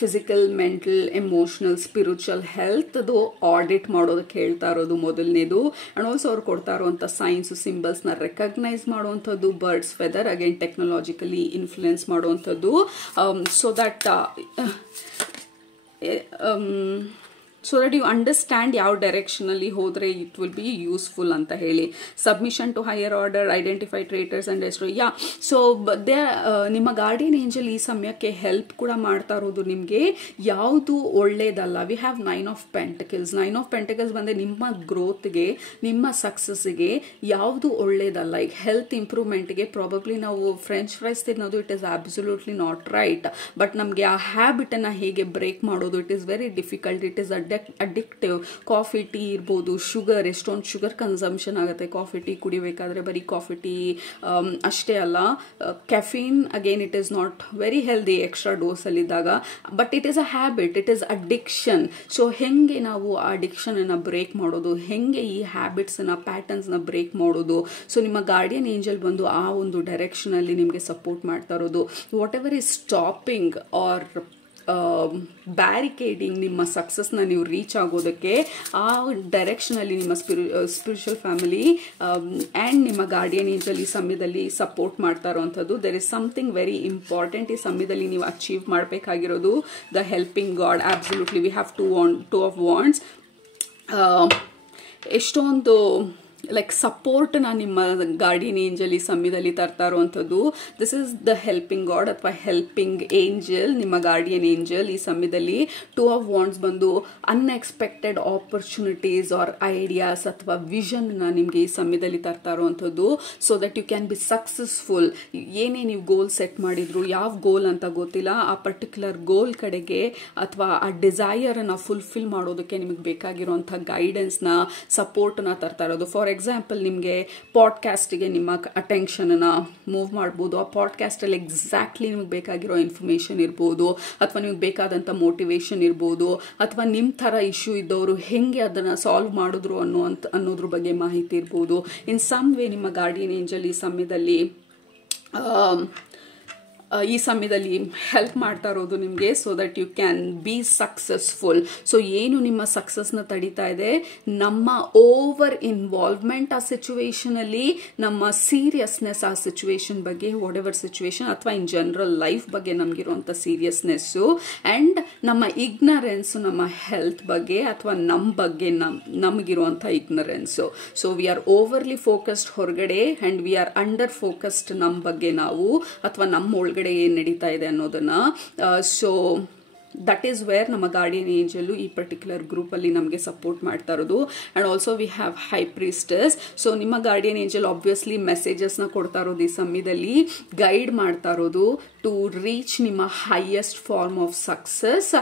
physical, mental, emotional, spiritual health ಅದು ಆಡಿಟ್ ಮಾಡೋದಕ್ಕೆ ಹೇಳ್ತಾ ಇರೋದು ಮೊದಲನೇದು. ಆ್ಯಂಡ್ ಆಲ್ಸೋ ಅವ್ರು ಕೊಡ್ತಾ ಇರುವಂಥ ಸೈನ್ಸು, ಸಿಂಬಲ್ಸ್ನ ರೆಕಗ್ನೈಸ್ ಮಾಡುವಂಥದ್ದು, birds feather again technologically influence ಮಾಡುವಂಥದ್ದು, ಸೊ ದಟ್ ಯು ಅಂಡರ್ಸ್ಟ್ಯಾಂಡ್ ಯಾವ ಡೈರೆಕ್ಷನಲ್ಲಿ ಹೋದರೆ ಇಟ್ ವಿಲ್ ಬಿ ಯೂಸ್ಫುಲ್ ಅಂತ ಹೇಳಿ. Submission to higher order, identify traitors and destroy. So ನಿಮ್ಮ ಗಾರ್ಡಿಯನ್ ಏಂಜಲ್ ಈ ಸಮಯಕ್ಕೆ ಹೆಲ್ಪ್ ಕೂಡ ಮಾಡ್ತಾ ಇರೋದು ನಿಮಗೆ ಯಾವುದು ಒಳ್ಳೇದಲ್ಲ. We have 9 of pentacles. 9 of pentacles ಬಂದರೆ ನಿಮ್ಮ ಗ್ರೋತ್ಗೆ, ನಿಮ್ಮ ಸಕ್ಸಸ್ಗೆ ಯಾವುದು ಒಳ್ಳೇದಲ್ಲ. ಈಗ ಹೆಲ್ತ್ ಇಂಪ್ರೂವ್ಮೆಂಟ್ಗೆ ಪ್ರಾಬಬ್ಲಿ ನಾವು ಫ್ರೆಂಚ್ ಫ್ರೈಸ್ ತಿನ್ನೋದು it is absolutely not right. But ನಮಗೆ ಆ ಹ್ಯಾಬಿಟನ್ನು ಹೇಗೆ ಬ್ರೇಕ್ ಮಾಡೋದು, it is very difficult. It is addictive. Coffee tea ಇರ್ಬೋದು, ಶುಗರ್, ಎಷ್ಟೊಂದು ಶುಗರ್ ಕನ್ಸಂಪ್ಷನ್ ಆಗುತ್ತೆ ಕಾಫಿ ಟೀ ಕುಡಿಬೇಕಾದ್ರೆ. ಬರೀ ಕಾಫಿ ಟೀ ಅಷ್ಟೇ ಅಲ್ಲ, caffeine again it is not very healthy extra ಡೋಸಲ್ಲಿದ್ದಾಗ. But it is a habit, it is addiction. So ಹೆಂಗೆ ನಾವು ಆ ಅಡಿಕ್ಷನನ್ನು ಬ್ರೇಕ್ ಮಾಡೋದು, ಹೆಂಗೆ ಈ ಹ್ಯಾಬಿಟ್ಸನ್ನ, ಪ್ಯಾಟರ್ನ್ಸ್ನ ಬ್ರೇಕ್ ಮಾಡೋದು. ಸೊ ನಿಮ್ಮ ಗಾರ್ಡಿಯನ್ ಏಂಜಲ್ ಬಂದು ಆ ಒಂದು ಡೈರೆಕ್ಷನಲ್ಲಿ ನಿಮಗೆ ಸಪೋರ್ಟ್ ಮಾಡ್ತಾ ಇರೋದು. Whatever is stopping or barricading ನಿಮ್ಮ ಸಕ್ಸಸ್ನ ನೀವು ರೀಚ್ ಆಗೋದಕ್ಕೆ, ಆ ಡೈರೆಕ್ಷನಲ್ಲಿ ನಿಮ್ಮ ಸ್ಪಿರಿಚುವಲ್ ಫ್ಯಾಮಿಲಿ ಆ್ಯಂಡ್ ನಿಮ್ಮ ಗಾರ್ಡಿಯನ್ ಏಂಜಲ್ ಈ ಸಮಯದಲ್ಲಿ ಸಪೋರ್ಟ್ ಮಾಡ್ತಾ ಇರೋವಂಥದ್ದು. There is something very important ಈ ಸಮಯದಲ್ಲಿ ನೀವು ಅಚೀವ್ ಮಾಡಬೇಕಾಗಿರೋದು, the helping god. Absolutely we have two of wands. ಎಷ್ಟೊಂದು ಲೈಕ್ ಸಪೋರ್ಟ್ನ ನಿಮ್ಮ ಗಾರ್ಡಿಯನ್ ಏಂಜಲ್ ಈ ಸಮಯದಲ್ಲಿ ತರ್ತಾ ಇರುವಂಥದ್ದು. This is the helping god ಅಥವಾ ಹೆಲ್ಪಿಂಗ್ ಏಂಜಲ್, ನಿಮ್ಮ ಗಾರ್ಡಿಯನ್ ಏಂಜಲ್ ಈ ಸಮಯದಲ್ಲಿ. 2 ಆಫ್ ವಾಂಡ್ಸ್ ಬಂದು ಅನ್ಎಕ್ಸ್ಪೆಕ್ಟೆಡ್ ಆಪರ್ಚುನಿಟೀಸ್ ಆರ್ ಐಡಿಯಾಸ್ ಅಥವಾ ವಿಷನ್ನ ನಿಮಗೆ ಈ ಸಮಯದಲ್ಲಿ ತರ್ತಾ ಇರುವಂಥದ್ದು. So that you can be successful. ಏನೇ ನೀವು ಗೋಲ್ ಸೆಟ್ ಮಾಡಿದ್ರು, ಯಾವ ಗೋಲ್ ಅಂತ ಗೊತ್ತಿಲ್ಲ, ಆ ಪರ್ಟಿಕ್ಯುಲರ್ ಗೋಲ್ ಕಡೆಗೆ ಅಥವಾ ಆ ಡಿಸೈರನ್ನು ಫುಲ್ಫಿಲ್ ಮಾಡೋದಕ್ಕೆ ನಿಮಗೆ ಬೇಕಾಗಿರುವಂಥ ಗೈಡೆನ್ಸ್ನ, ಸಪೋರ್ಟ್ನ ತರ್ತಾ ಇರೋದು. ಫಾರ್ ಎಕ್ಸಾಂಪಲ್, ನಿಮಗೆ ಪಾಡ್ಕಾಸ್ಟಿಗೆ ನಿಮ್ಮ ಅಟೆನ್ಷನನ್ನು ಮೂವ್ ಮಾಡ್ಬೋದು. ಆ ಪಾಡ್ಕಾಸ್ಟಲ್ಲಿ ಎಕ್ಸಾಕ್ಟ್ಲಿ ನಿಮಗೆ ಬೇಕಾಗಿರೋ ಇನ್ಫಾರ್ಮೇಷನ್ ಇರ್ಬೋದು, ಅಥವಾ ನಿಮಗೆ ಬೇಕಾದಂಥ ಮೋಟಿವೇಶನ್ ಇರ್ಬೋದು, ಅಥವಾ ನಿಮ್ಮ ಥರ ಇಶ್ಯೂ ಇದ್ದವರು ಹೆಂಗೆ ಅದನ್ನು ಸಾಲ್ವ್ ಮಾಡಿದ್ರು ಅನ್ನೋದ್ರ ಬಗ್ಗೆ ಮಾಹಿತಿ ಇರ್ಬೋದು. ಇನ್ ಸಮ್ ವೇ ನಿಮ್ಮ ಗಾರ್ಡಿಯನ್ ಏಂಜಲ್ ಈ ಸಮಯದಲ್ಲಿ ಹೆಲ್ಪ್ ಮಾಡ್ತಾ ಇರೋದು ನಿಮಗೆ, so that you can be successful. So ಏನು ನಿಮ್ಮ ಸಕ್ಸಸ್ನ ತಡೀತಾ ಇದೆ, ನಮ್ಮ ಓವರ್ ಇನ್ವಾಲ್ವ್ಮೆಂಟ್ ಆ ಸಿಚುವೇಶನಲ್ಲಿ, ನಮ್ಮ ಸೀರಿಯಸ್ನೆಸ್ ಆ ಸಿಚುವೇಶನ್ ಬಗ್ಗೆ, ವಾಟ್ ಎವರ್ ಸಿಚುವೇಶನ್, ಅಥವಾ ಇನ್ ಜನರಲ್ ಲೈಫ್ ಬಗ್ಗೆ ನಮಗಿರುವಂಥ ಸೀರಿಯಸ್ನೆಸ್ಸು, ಆ್ಯಂಡ್ ನಮ್ಮ ಇಗ್ನರೆನ್ಸು ನಮ್ಮ ಹೆಲ್ತ್ ಬಗ್ಗೆ ಅಥವಾ ನಮ್ಮ ಬಗ್ಗೆ ನಮಗಿರುವಂಥ ignorance. So we are overly focused ಹೊರಗಡೆ and we are under focused ನಮ್ಮ ಬಗ್ಗೆ ನಾವು, ಅಥವಾ ನಮ್ಮ ಒಳಗಡೆ ಏನು ನಡೀತಾ ಇದೆ ಅನ್ನೋದನ್ನ. ಸೊ ದಟ್ ಈಸ್ ವೇರ್ ನಮ್ಮ ಗಾರ್ಡಿಯನ್ ಏಂಜಲು ಈ ಪರ್ಟಿಕ್ಯುಲರ್ ಗ್ರೂಪಲ್ಲಿ ನಮಗೆ ಸಪೋರ್ಟ್ ಮಾಡ್ತಾ ಇರೋದು. And also we have high priestess. So ನಿಮ್ಮ ಗಾರ್ಡಿಯನ್ ಏಂಜಲ್ ಆಬ್ವಿಯಸ್ಲಿ ಮೆಸೇಜಸ್ನ ಕೊಡ್ತಾ ಇರೋದು ಈ ಸಮಯದಲ್ಲಿ, ಗೈಡ್ ಮಾಡ್ತಾ ಇರೋದು ಟು ರೀಚ್ ನಿಮ್ಮ highest form of success.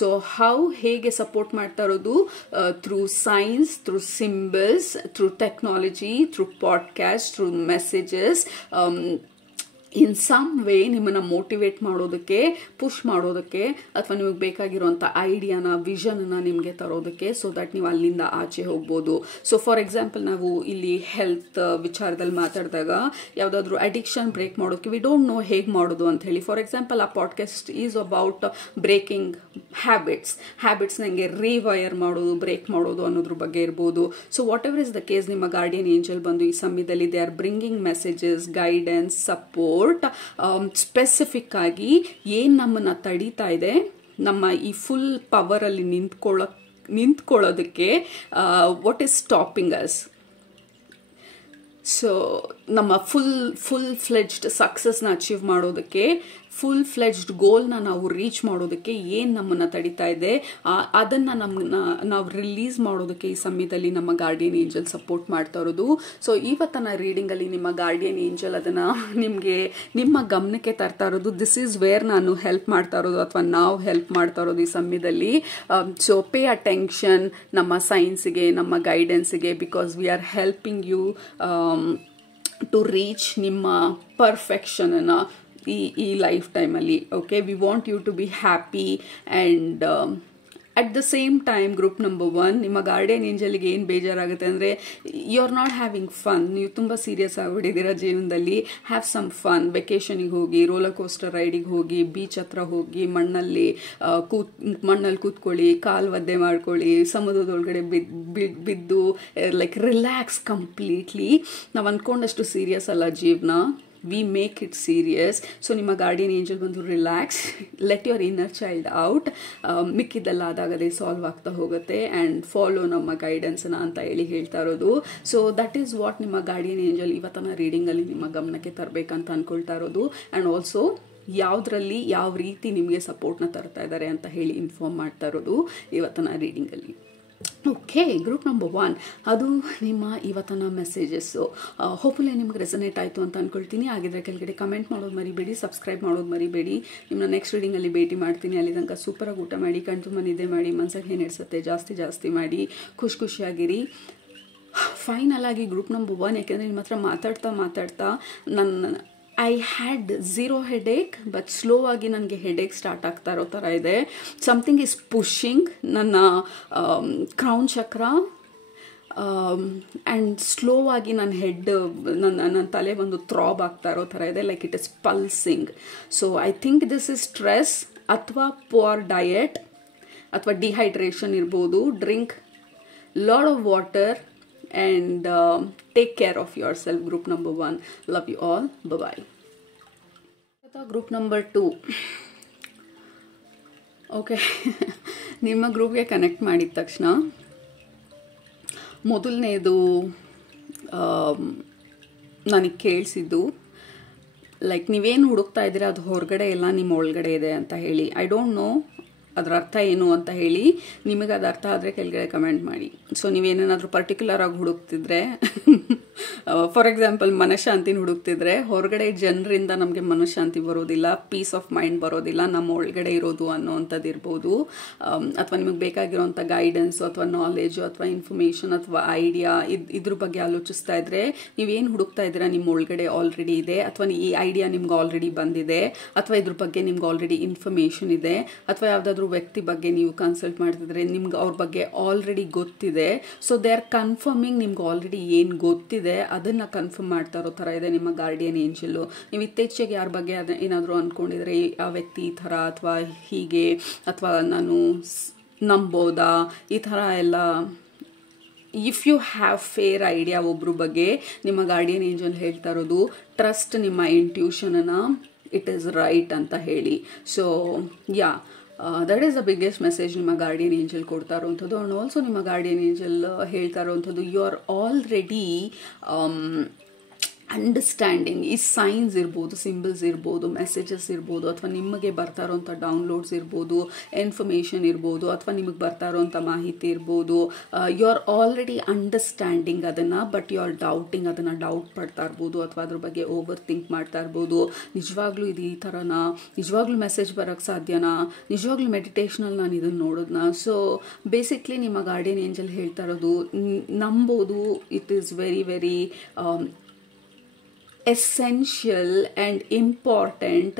So ಹೇಗೆ ಸಪೋರ್ಟ್ ಮಾಡ್ತಾ ಇರೋದು, through signs, through symbols, through technology, through podcast, through messages, in some way ನಿಮ್ಮನ್ನು ಮೋಟಿವೇಟ್ ಮಾಡೋದಕ್ಕೆ, ಪುಷ್ ಮಾಡೋದಕ್ಕೆ, ಅಥವಾ ನಿಮಗೆ ಬೇಕಾಗಿರುವಂಥ ಐಡಿಯಾನ, ವಿಷನ್ನ ನಿಮಗೆ ತರೋದಕ್ಕೆ, ಸೊ ದಟ್ ನೀವು ಅಲ್ಲಿಂದ ಆಚೆ ಹೋಗ್ಬೋದು. ಸೊ ಫಾರ್ ಎಕ್ಸಾಂಪಲ್, ನಾವು ಇಲ್ಲಿ ಹೆಲ್ತ್ ವಿಚಾರದಲ್ಲಿ ಮಾತಾಡಿದಾಗ ಯಾವುದಾದ್ರೂ ಅಡಿಕ್ಷನ್ ಬ್ರೇಕ್ ಮಾಡೋದಕ್ಕೆ ವಿ ಡೋಂಟ್ ನೋ ಹೇಗೆ ಮಾಡೋದು ಅಂತ ಹೇಳಿ. For example, a podcast is about breaking habits ನನಗೆ ರೀವೈರ್ ಮಾಡೋದು, ಬ್ರೇಕ್ ಮಾಡೋದು ಅನ್ನೋದ್ರ ಬಗ್ಗೆ ಇರ್ಬೋದು. So whatever is the case, ನಿಮ್ಮ ಗಾರ್ಡಿಯನ್ ಏಂಜಲ್ ಬಂದು ಈ ಸಮಯದಲ್ಲಿ they are bringing messages, guidance, support, specific ಆಗಿ ಏನು ನಮ್ಮನ್ನು ತಡೀತಾ ಇದೆ, ನಮ್ಮ ಈ ಫುಲ್ ಪವರಲ್ಲಿ ನಿಂತ್ಕೊಳ್ಳೋದಕ್ಕೆ what is stopping us. So ನಮ್ಮ ಫುಲ್ ಫ್ಲೆಡ್ಜ್ಡ್ ಸಕ್ಸಸ್ನ ಅಚೀವ್ ಮಾಡೋದಕ್ಕೆ, ಫುಲ್ ಫ್ಲೆಡ್ಜ್ಡ್ ಗೋಲ್ನ ನಾವು ರೀಚ್ ಮಾಡೋದಕ್ಕೆ ಏನು ನಮ್ಮನ್ನು ತಡೀತಾ ಇದೆ ಅದನ್ನು ನಾವು ರಿಲೀಸ್ ಮಾಡೋದಕ್ಕೆ ಈ ಸಮಯದಲ್ಲಿ ನಮ್ಮ ಗಾರ್ಡಿಯನ್ ಏಂಜಲ್ ಸಪೋರ್ಟ್ ಮಾಡ್ತಾ ಇರೋದು. ಸೊ ಇವತ್ತಿನ ರೀಡಿಂಗಲ್ಲಿ ನಿಮ್ಮ ಗಾರ್ಡಿಯನ್ ಏಂಜಲ್ ಅದನ್ನು ನಿಮಗೆ ನಿಮ್ಮ ಗಮನಕ್ಕೆ ತರ್ತಾ ಇರೋದು. ದಿಸ್ ಈಸ್ ವೇರ್ ನಾನು ಹೆಲ್ಪ್ ಮಾಡ್ತಾ ಇರೋದು ಅಥವಾ ನಾವು ಹೆಲ್ಪ್ ಮಾಡ್ತಾ ಇರೋದು ಈ ಸಮಯದಲ್ಲಿ. ಸೊ ಪೇ ಅಟೆನ್ಷನ್ ನಮ್ಮ ಸೈನ್ಸ್ಗೆ, ನಮ್ಮ ಗೈಡೆನ್ಸ್ಗೆ, because we are helping you to reach ನಿಮ್ಮ ಪರ್ಫೆಕ್ಷನನ್ನು ಈ ಲೈಫ್ ಟೈಮಲ್ಲಿ. Okay, we want you to be happy and at the same time group number 1 ನಿಮ್ಮ ಗಾರ್ಡಿಯನ್ ಏಂಜಲ್ಗೆ ಏನು ಬೇಜಾರಾಗುತ್ತೆ ಅಂದರೆ you are not having fun. ನೀವು ತುಂಬ ಸೀರಿಯಸ್ ಆಗಿಬಿಟ್ಟಿದ್ದೀರಾ ಜೀವನದಲ್ಲಿ. Have some fun. ವೆಕೇಷನಿಗೆ ಹೋಗಿ, ರೋಲರ್ ಕೋಸ್ಟರ್ ರೈಡಿಗೆ ಹೋಗಿ, ಬೀಚ್ ಹತ್ರ ಹೋಗಿ, ಮಣ್ಣಲ್ಲಿ ಕೂತ್ಕೊಳ್ಳಿ, ಕಾಲು ಒದ್ದೆ ಮಾಡ್ಕೊಳ್ಳಿ, ಸಮುದ್ರದೊಳಗಡೆ ಬಿದ್ದು ಲೈಕ್ ರಿಲ್ಯಾಕ್ಸ್ ಕಂಪ್ಲೀಟ್ಲಿ. ನಾವು ಅಂದ್ಕೊಂಡಷ್ಟು ಸೀರಿಯಸ್ ಅಲ್ಲ ಜೀವನ. We make it serious. So ನಿಮ್ಮ ಗಾರ್ಡಿಯನ್ ಏಂಜಲ್ ಬಂದು relax, let your inner child out. ಮಿಕ್ಕಿದ್ದೆಲ್ಲ ಅದಾಗದೆ ಸಾಲ್ವ್ ಆಗ್ತಾ ಹೋಗುತ್ತೆ ಆ್ಯಂಡ್ ಫಾಲೋ ನಮ್ಮ ಗೈಡೆನ್ಸ್ನ ಅಂತ ಹೇಳ್ತಾ ಇರೋದು. ಸೊ ದಟ್ ಈಸ್ ವಾಟ್ ನಿಮ್ಮ ಗಾರ್ಡಿಯನ್ ಏಂಜಲ್ ಇವತ್ತಿನ ರೀಡಿಂಗಲ್ಲಿ ನಿಮ್ಮ ಗಮನಕ್ಕೆ ತರಬೇಕಂತ ಅಂದ್ಕೊಳ್ತಾ ಇರೋದು. ಆ್ಯಂಡ್ ಆಲ್ಸೋ ಯಾವುದರಲ್ಲಿ ಯಾವ ರೀತಿ ನಿಮಗೆ ಸಪೋರ್ಟ್ನ ತರ್ತಾ ಇದ್ದಾರೆ ಅಂತ ಹೇಳಿ ಇನ್ಫಾರ್ಮ್ ಮಾಡ್ತಾ ಇರೋದು ಇವತ್ತಿನ ರೀಡಿಂಗಲ್ಲಿ. ಓಕೆ, ಗ್ರೂಪ್ ನಂಬರ್ 1 ಅದು ನಿಮ್ಮ ಇವತ್ತಿನ ಮೆಸೇಜಸ್ಸು. ಹೋಪ್ಫುಲಿ ನಿಮ್ಗೆ ರೆಸನೇಟ್ ಆಯಿತು ಅಂತ ಅಂದ್ಕೊಳ್ತೀನಿ. ಆಗಿದ್ರೆ ಕೆಳಗಡೆ ಕಮೆಂಟ್ ಮಾಡೋದು ಮರಿಬೇಡಿ, ಸಬ್ಸ್ಕ್ರೈಬ್ ಮಾಡೋದು ಮರಿಬೇಡಿ. ನಿಮ್ಮನ್ನ ನೆಕ್ಸ್ಟ್ ರೀಡಿಂಗಲ್ಲಿ ಭೇಟಿ ಮಾಡ್ತೀನಿ. ಅಲ್ಲಿ ತನಕ ಸೂಪರಾಗಿ ಊಟ ಮಾಡಿ, ಕಣ್ತುಂಬ ನಿದ್ದೆ ಮಾಡಿ, ಮನಸ್ಸಿಗೆ ಏನು ಹಿಡಿಸುತ್ತೆ ಜಾಸ್ತಿ ಮಾಡಿ, ಖುಷಿಯಾಗಿರಿ. ಫೈನಲ್ ಆಗಿ ಗ್ರೂಪ್ ನಂಬರ್ 1, ಯಾಕೆಂದರೆ ನಿಮ್ಮ ಹತ್ರ ಮಾತಾಡ್ತಾ I had 0 headache, but slow ಆಗಿ ನನಗೆ ಹೆಡೇಕ್ ಸ್ಟಾರ್ಟ್ ಆಗ್ತಾ ಇರೋ ಥರ ಇದೆ. ಸಮಥಿಂಗ್ ಈಸ್ ಪುಷಿಂಗ್ ನನ್ನ ಕ್ರೌನ್ ಚಕ್ರ ಆ್ಯಂಡ್ ಸ್ಲೋ ಆಗಿ ನನ್ನ ತಲೆ ಒಂದು ಥ್ರಾಬ್ ಆಗ್ತಾ ಇರೋ ಥರ ಇದೆ. Like it is pulsing. So I think this is stress ಅಥವಾ ಪುವರ್ ಡಯಟ್ ಅಥವಾ ಡಿಹೈಡ್ರೇಷನ್ ಇರ್ಬೋದು. Drink lot of water and take care of yourself. Group number 1, love you all, bye bye. Group number 2, okay. ನಿಮ್ಮ ಗ್ರೂಪ್ಗೆ connect ಮಾಡಿದ ತಕ್ಷಣ ಮೊದಲನೇದು ನನಗೆ ಕೇಳಿಸಿದ್ದು like ನೀವೇನು ಹುಡುಕ್ತಾ ಇದ್ದೀರಾ ಅದು ಹೊರಗಡೆ ಎಲ್ಲ ನಿಮ್ಮ ಒಳಗಡೆ ಇದೆ ಅಂತ ಹೇಳಿ. ಐ ಡೋಂಟ್ ನೋ ಅದರ ಅರ್ಥ ಏನು ಅಂತ ಹೇಳಿ. ನಿಮಗೆ ಅದು ಅರ್ಥ ಆದರೆ ಕೆಳಗಡೆ ಕಮೆಂಟ್ ಮಾಡಿ. ಸೊ ನೀವೇನೇನಾದರೂ ಪರ್ಟಿಕ್ಯುಲರ್ ಆಗಿ ಹುಡುಕ್ತಿದ್ರೆ, ಫಾರ್ ಎಕ್ಸಾಂಪಲ್ ಮನಃಶಾಂತಿನ ಹುಡುಕ್ತಿದ್ರೆ, ಹೊರಗಡೆ ಜನರಿಂದ ನಮಗೆ ಮನಃಶಾಂತಿ ಬರೋದಿಲ್ಲ, ಪೀಸ್ ಆಫ್ ಮೈಂಡ್ ಬರೋದಿಲ್ಲ, ನಮ್ಮ ಒಳಗಡೆ ಇರೋದು ಅನ್ನೋವಂಥದ್ದು ಇರ್ಬೋದು. ಅಥವಾ ನಿಮಗೆ ಬೇಕಾಗಿರೋಂಥ ಗೈಡೆನ್ಸು ಅಥವಾ ನಾಲೆಜು ಅಥವಾ ಇನ್ಫಾರ್ಮೇಷನ್ ಅಥವಾ ಐಡಿಯಾ ಇದ್ರ ಬಗ್ಗೆ ಆಲೋಚಿಸ್ತಾ ಇದ್ರೆ, ನೀವೇನು ಹುಡುಕ್ತಾ ಇದ್ದೀರಾ ನಿಮ್ಮ ಒಳಗಡೆ ಆಲ್ರೆಡಿ ಇದೆ. ಅಥವಾ ಈ ಐಡಿಯಾ ನಿಮ್ಗೆ ಆಲ್ರೆಡಿ ಬಂದಿದೆ, ಅಥವಾ ಇದ್ರ ಬಗ್ಗೆ ನಿಮ್ಗೆ ಆಲ್ರೆಡಿ ಇನ್ಫಾರ್ಮೇಷನ್ ಇದೆ. ಅಥವಾ ಯಾವುದಾದ್ರೂ ವ್ಯಕ್ತಿ ಬಗ್ಗೆ ನೀವು ಕನ್ಸಲ್ಟ್ ಮಾಡ್ತಿದ್ರೆ ನಿಮ್ಗೆ ಅವ್ರ ಬಗ್ಗೆ ಆಲ್ರೆಡಿ ಗೊತ್ತಿದೆ. ಸೊ ದೇ ಆರ್ ಕನ್ಫರ್ಮಿಂಗ್ ನಿಮ್ಗೆ ಆಲ್ರೆಡಿ ಏನು ಗೊತ್ತಿದೆ ಅದನ್ನು ಕನ್ಫರ್ಮ್ ಮಾಡ್ತಾ ಇರೋ ಥರ ಇದೆ ನಿಮ್ಮ ಗಾರ್ಡಿಯನ್ ಏಂಜಲು. ನೀವು ಇತ್ತೀಚೆಗೆ ಯಾರ ಬಗ್ಗೆ ಏನಾದರೂ ಅಂದ್ಕೊಂಡಿದ್ರೆ, ಆ ವ್ಯಕ್ತಿ ಈ ಥರ ಅಥವಾ ಹೀಗೆ ಅಥವಾ ನಾನು ನಂಬೋದಾ, ಈ ಥರ ಎಲ್ಲ if you have fair idea ಒಬ್ರ ಬಗ್ಗೆ, ನಿಮ್ಮ ಗಾರ್ಡಿಯನ್ ಏಂಜಲ್ ಹೇಳ್ತಾ ಇರೋದು ಟ್ರಸ್ಟ್ ನಿಮ್ಮ ಇಂಟ್ಯೂಷನನ್ನು, ಇಟ್ ಈಸ್ ರೈಟ್ ಅಂತ ಹೇಳಿ. So yeah, that is the biggest message ನಿಮ್ಮ ಗಾರ್ಡಿಯನ್ ಏಂಜಲ್ ಕೊಡ್ತಾ ಇರೋವಂಥದ್ದು. ಆ್ಯಂಡ್ ಆಲ್ಸೋ ನಿಮ್ಮ ಗಾರ್ಡಿಯನ್ ಏಂಜಲ್ ಹೇಳ್ತಾ ಇರೋವಂಥದ್ದು, ಯು ಆರ್ ಆಲ್ರೆಡಿ ಅಂಡರ್ಸ್ಟ್ಯಾಂಡಿಂಗ್. ಈ ಸೈನ್ಸ್ ಇರ್ಬೋದು, ಸಿಂಬಲ್ಸ್ ಇರ್ಬೋದು, ಮೆಸೇಜಸ್ ಇರ್ಬೋದು, ಅಥವಾ ನಿಮಗೆ ಬರ್ತಾ ಇರೋಂಥ ಡೌನ್ಲೋಡ್ಸ್ ಇರ್ಬೋದು, ಇನ್ಫಾರ್ಮೇಷನ್ ಇರ್ಬೋದು, ಅಥವಾ ನಿಮಗೆ ಬರ್ತಾ ಇರೋಂಥ ಮಾಹಿತಿ ಇರ್ಬೋದು. ಯು ಆರ್ ಆಲ್ರೆಡಿ ಅಂಡರ್ಸ್ಟ್ಯಾಂಡಿಂಗ್ ಅದನ್ನು, ಬಟ್ ಯು ಆರ್ ಡೌಟಿಂಗ್, ಅದನ್ನು ಡೌಟ್ ಪಡ್ತಾ ಇರ್ಬೋದು ಅಥವಾ ಅದ್ರ ಬಗ್ಗೆ ಓವರ್ ಥಿಂಕ್ ಮಾಡ್ತಾ ಇರ್ಬೋದು. ನಿಜವಾಗ್ಲೂ ಇದು ಈ ಥರನಾ, ನಿಜವಾಗ್ಲೂ ಮೆಸೇಜ್ ಬರೋಕ್ಕೆ ಸಾಧ್ಯನಾ, ನಿಜವಾಗ್ಲೂ ಮೆಡಿಟೇಷನಲ್ಲಿ ನಾನು ಇದನ್ನು ನೋಡೋದನ್ನ. ಸೊ ಬೇಸಿಕ್ಲಿ ನಿಮ್ಮ ಗಾರ್ಡಿಯನ್ ಏಂಜಲ್ ಹೇಳ್ತಾ ಇರೋದು ನಂಬೋದು, it is very very essential and important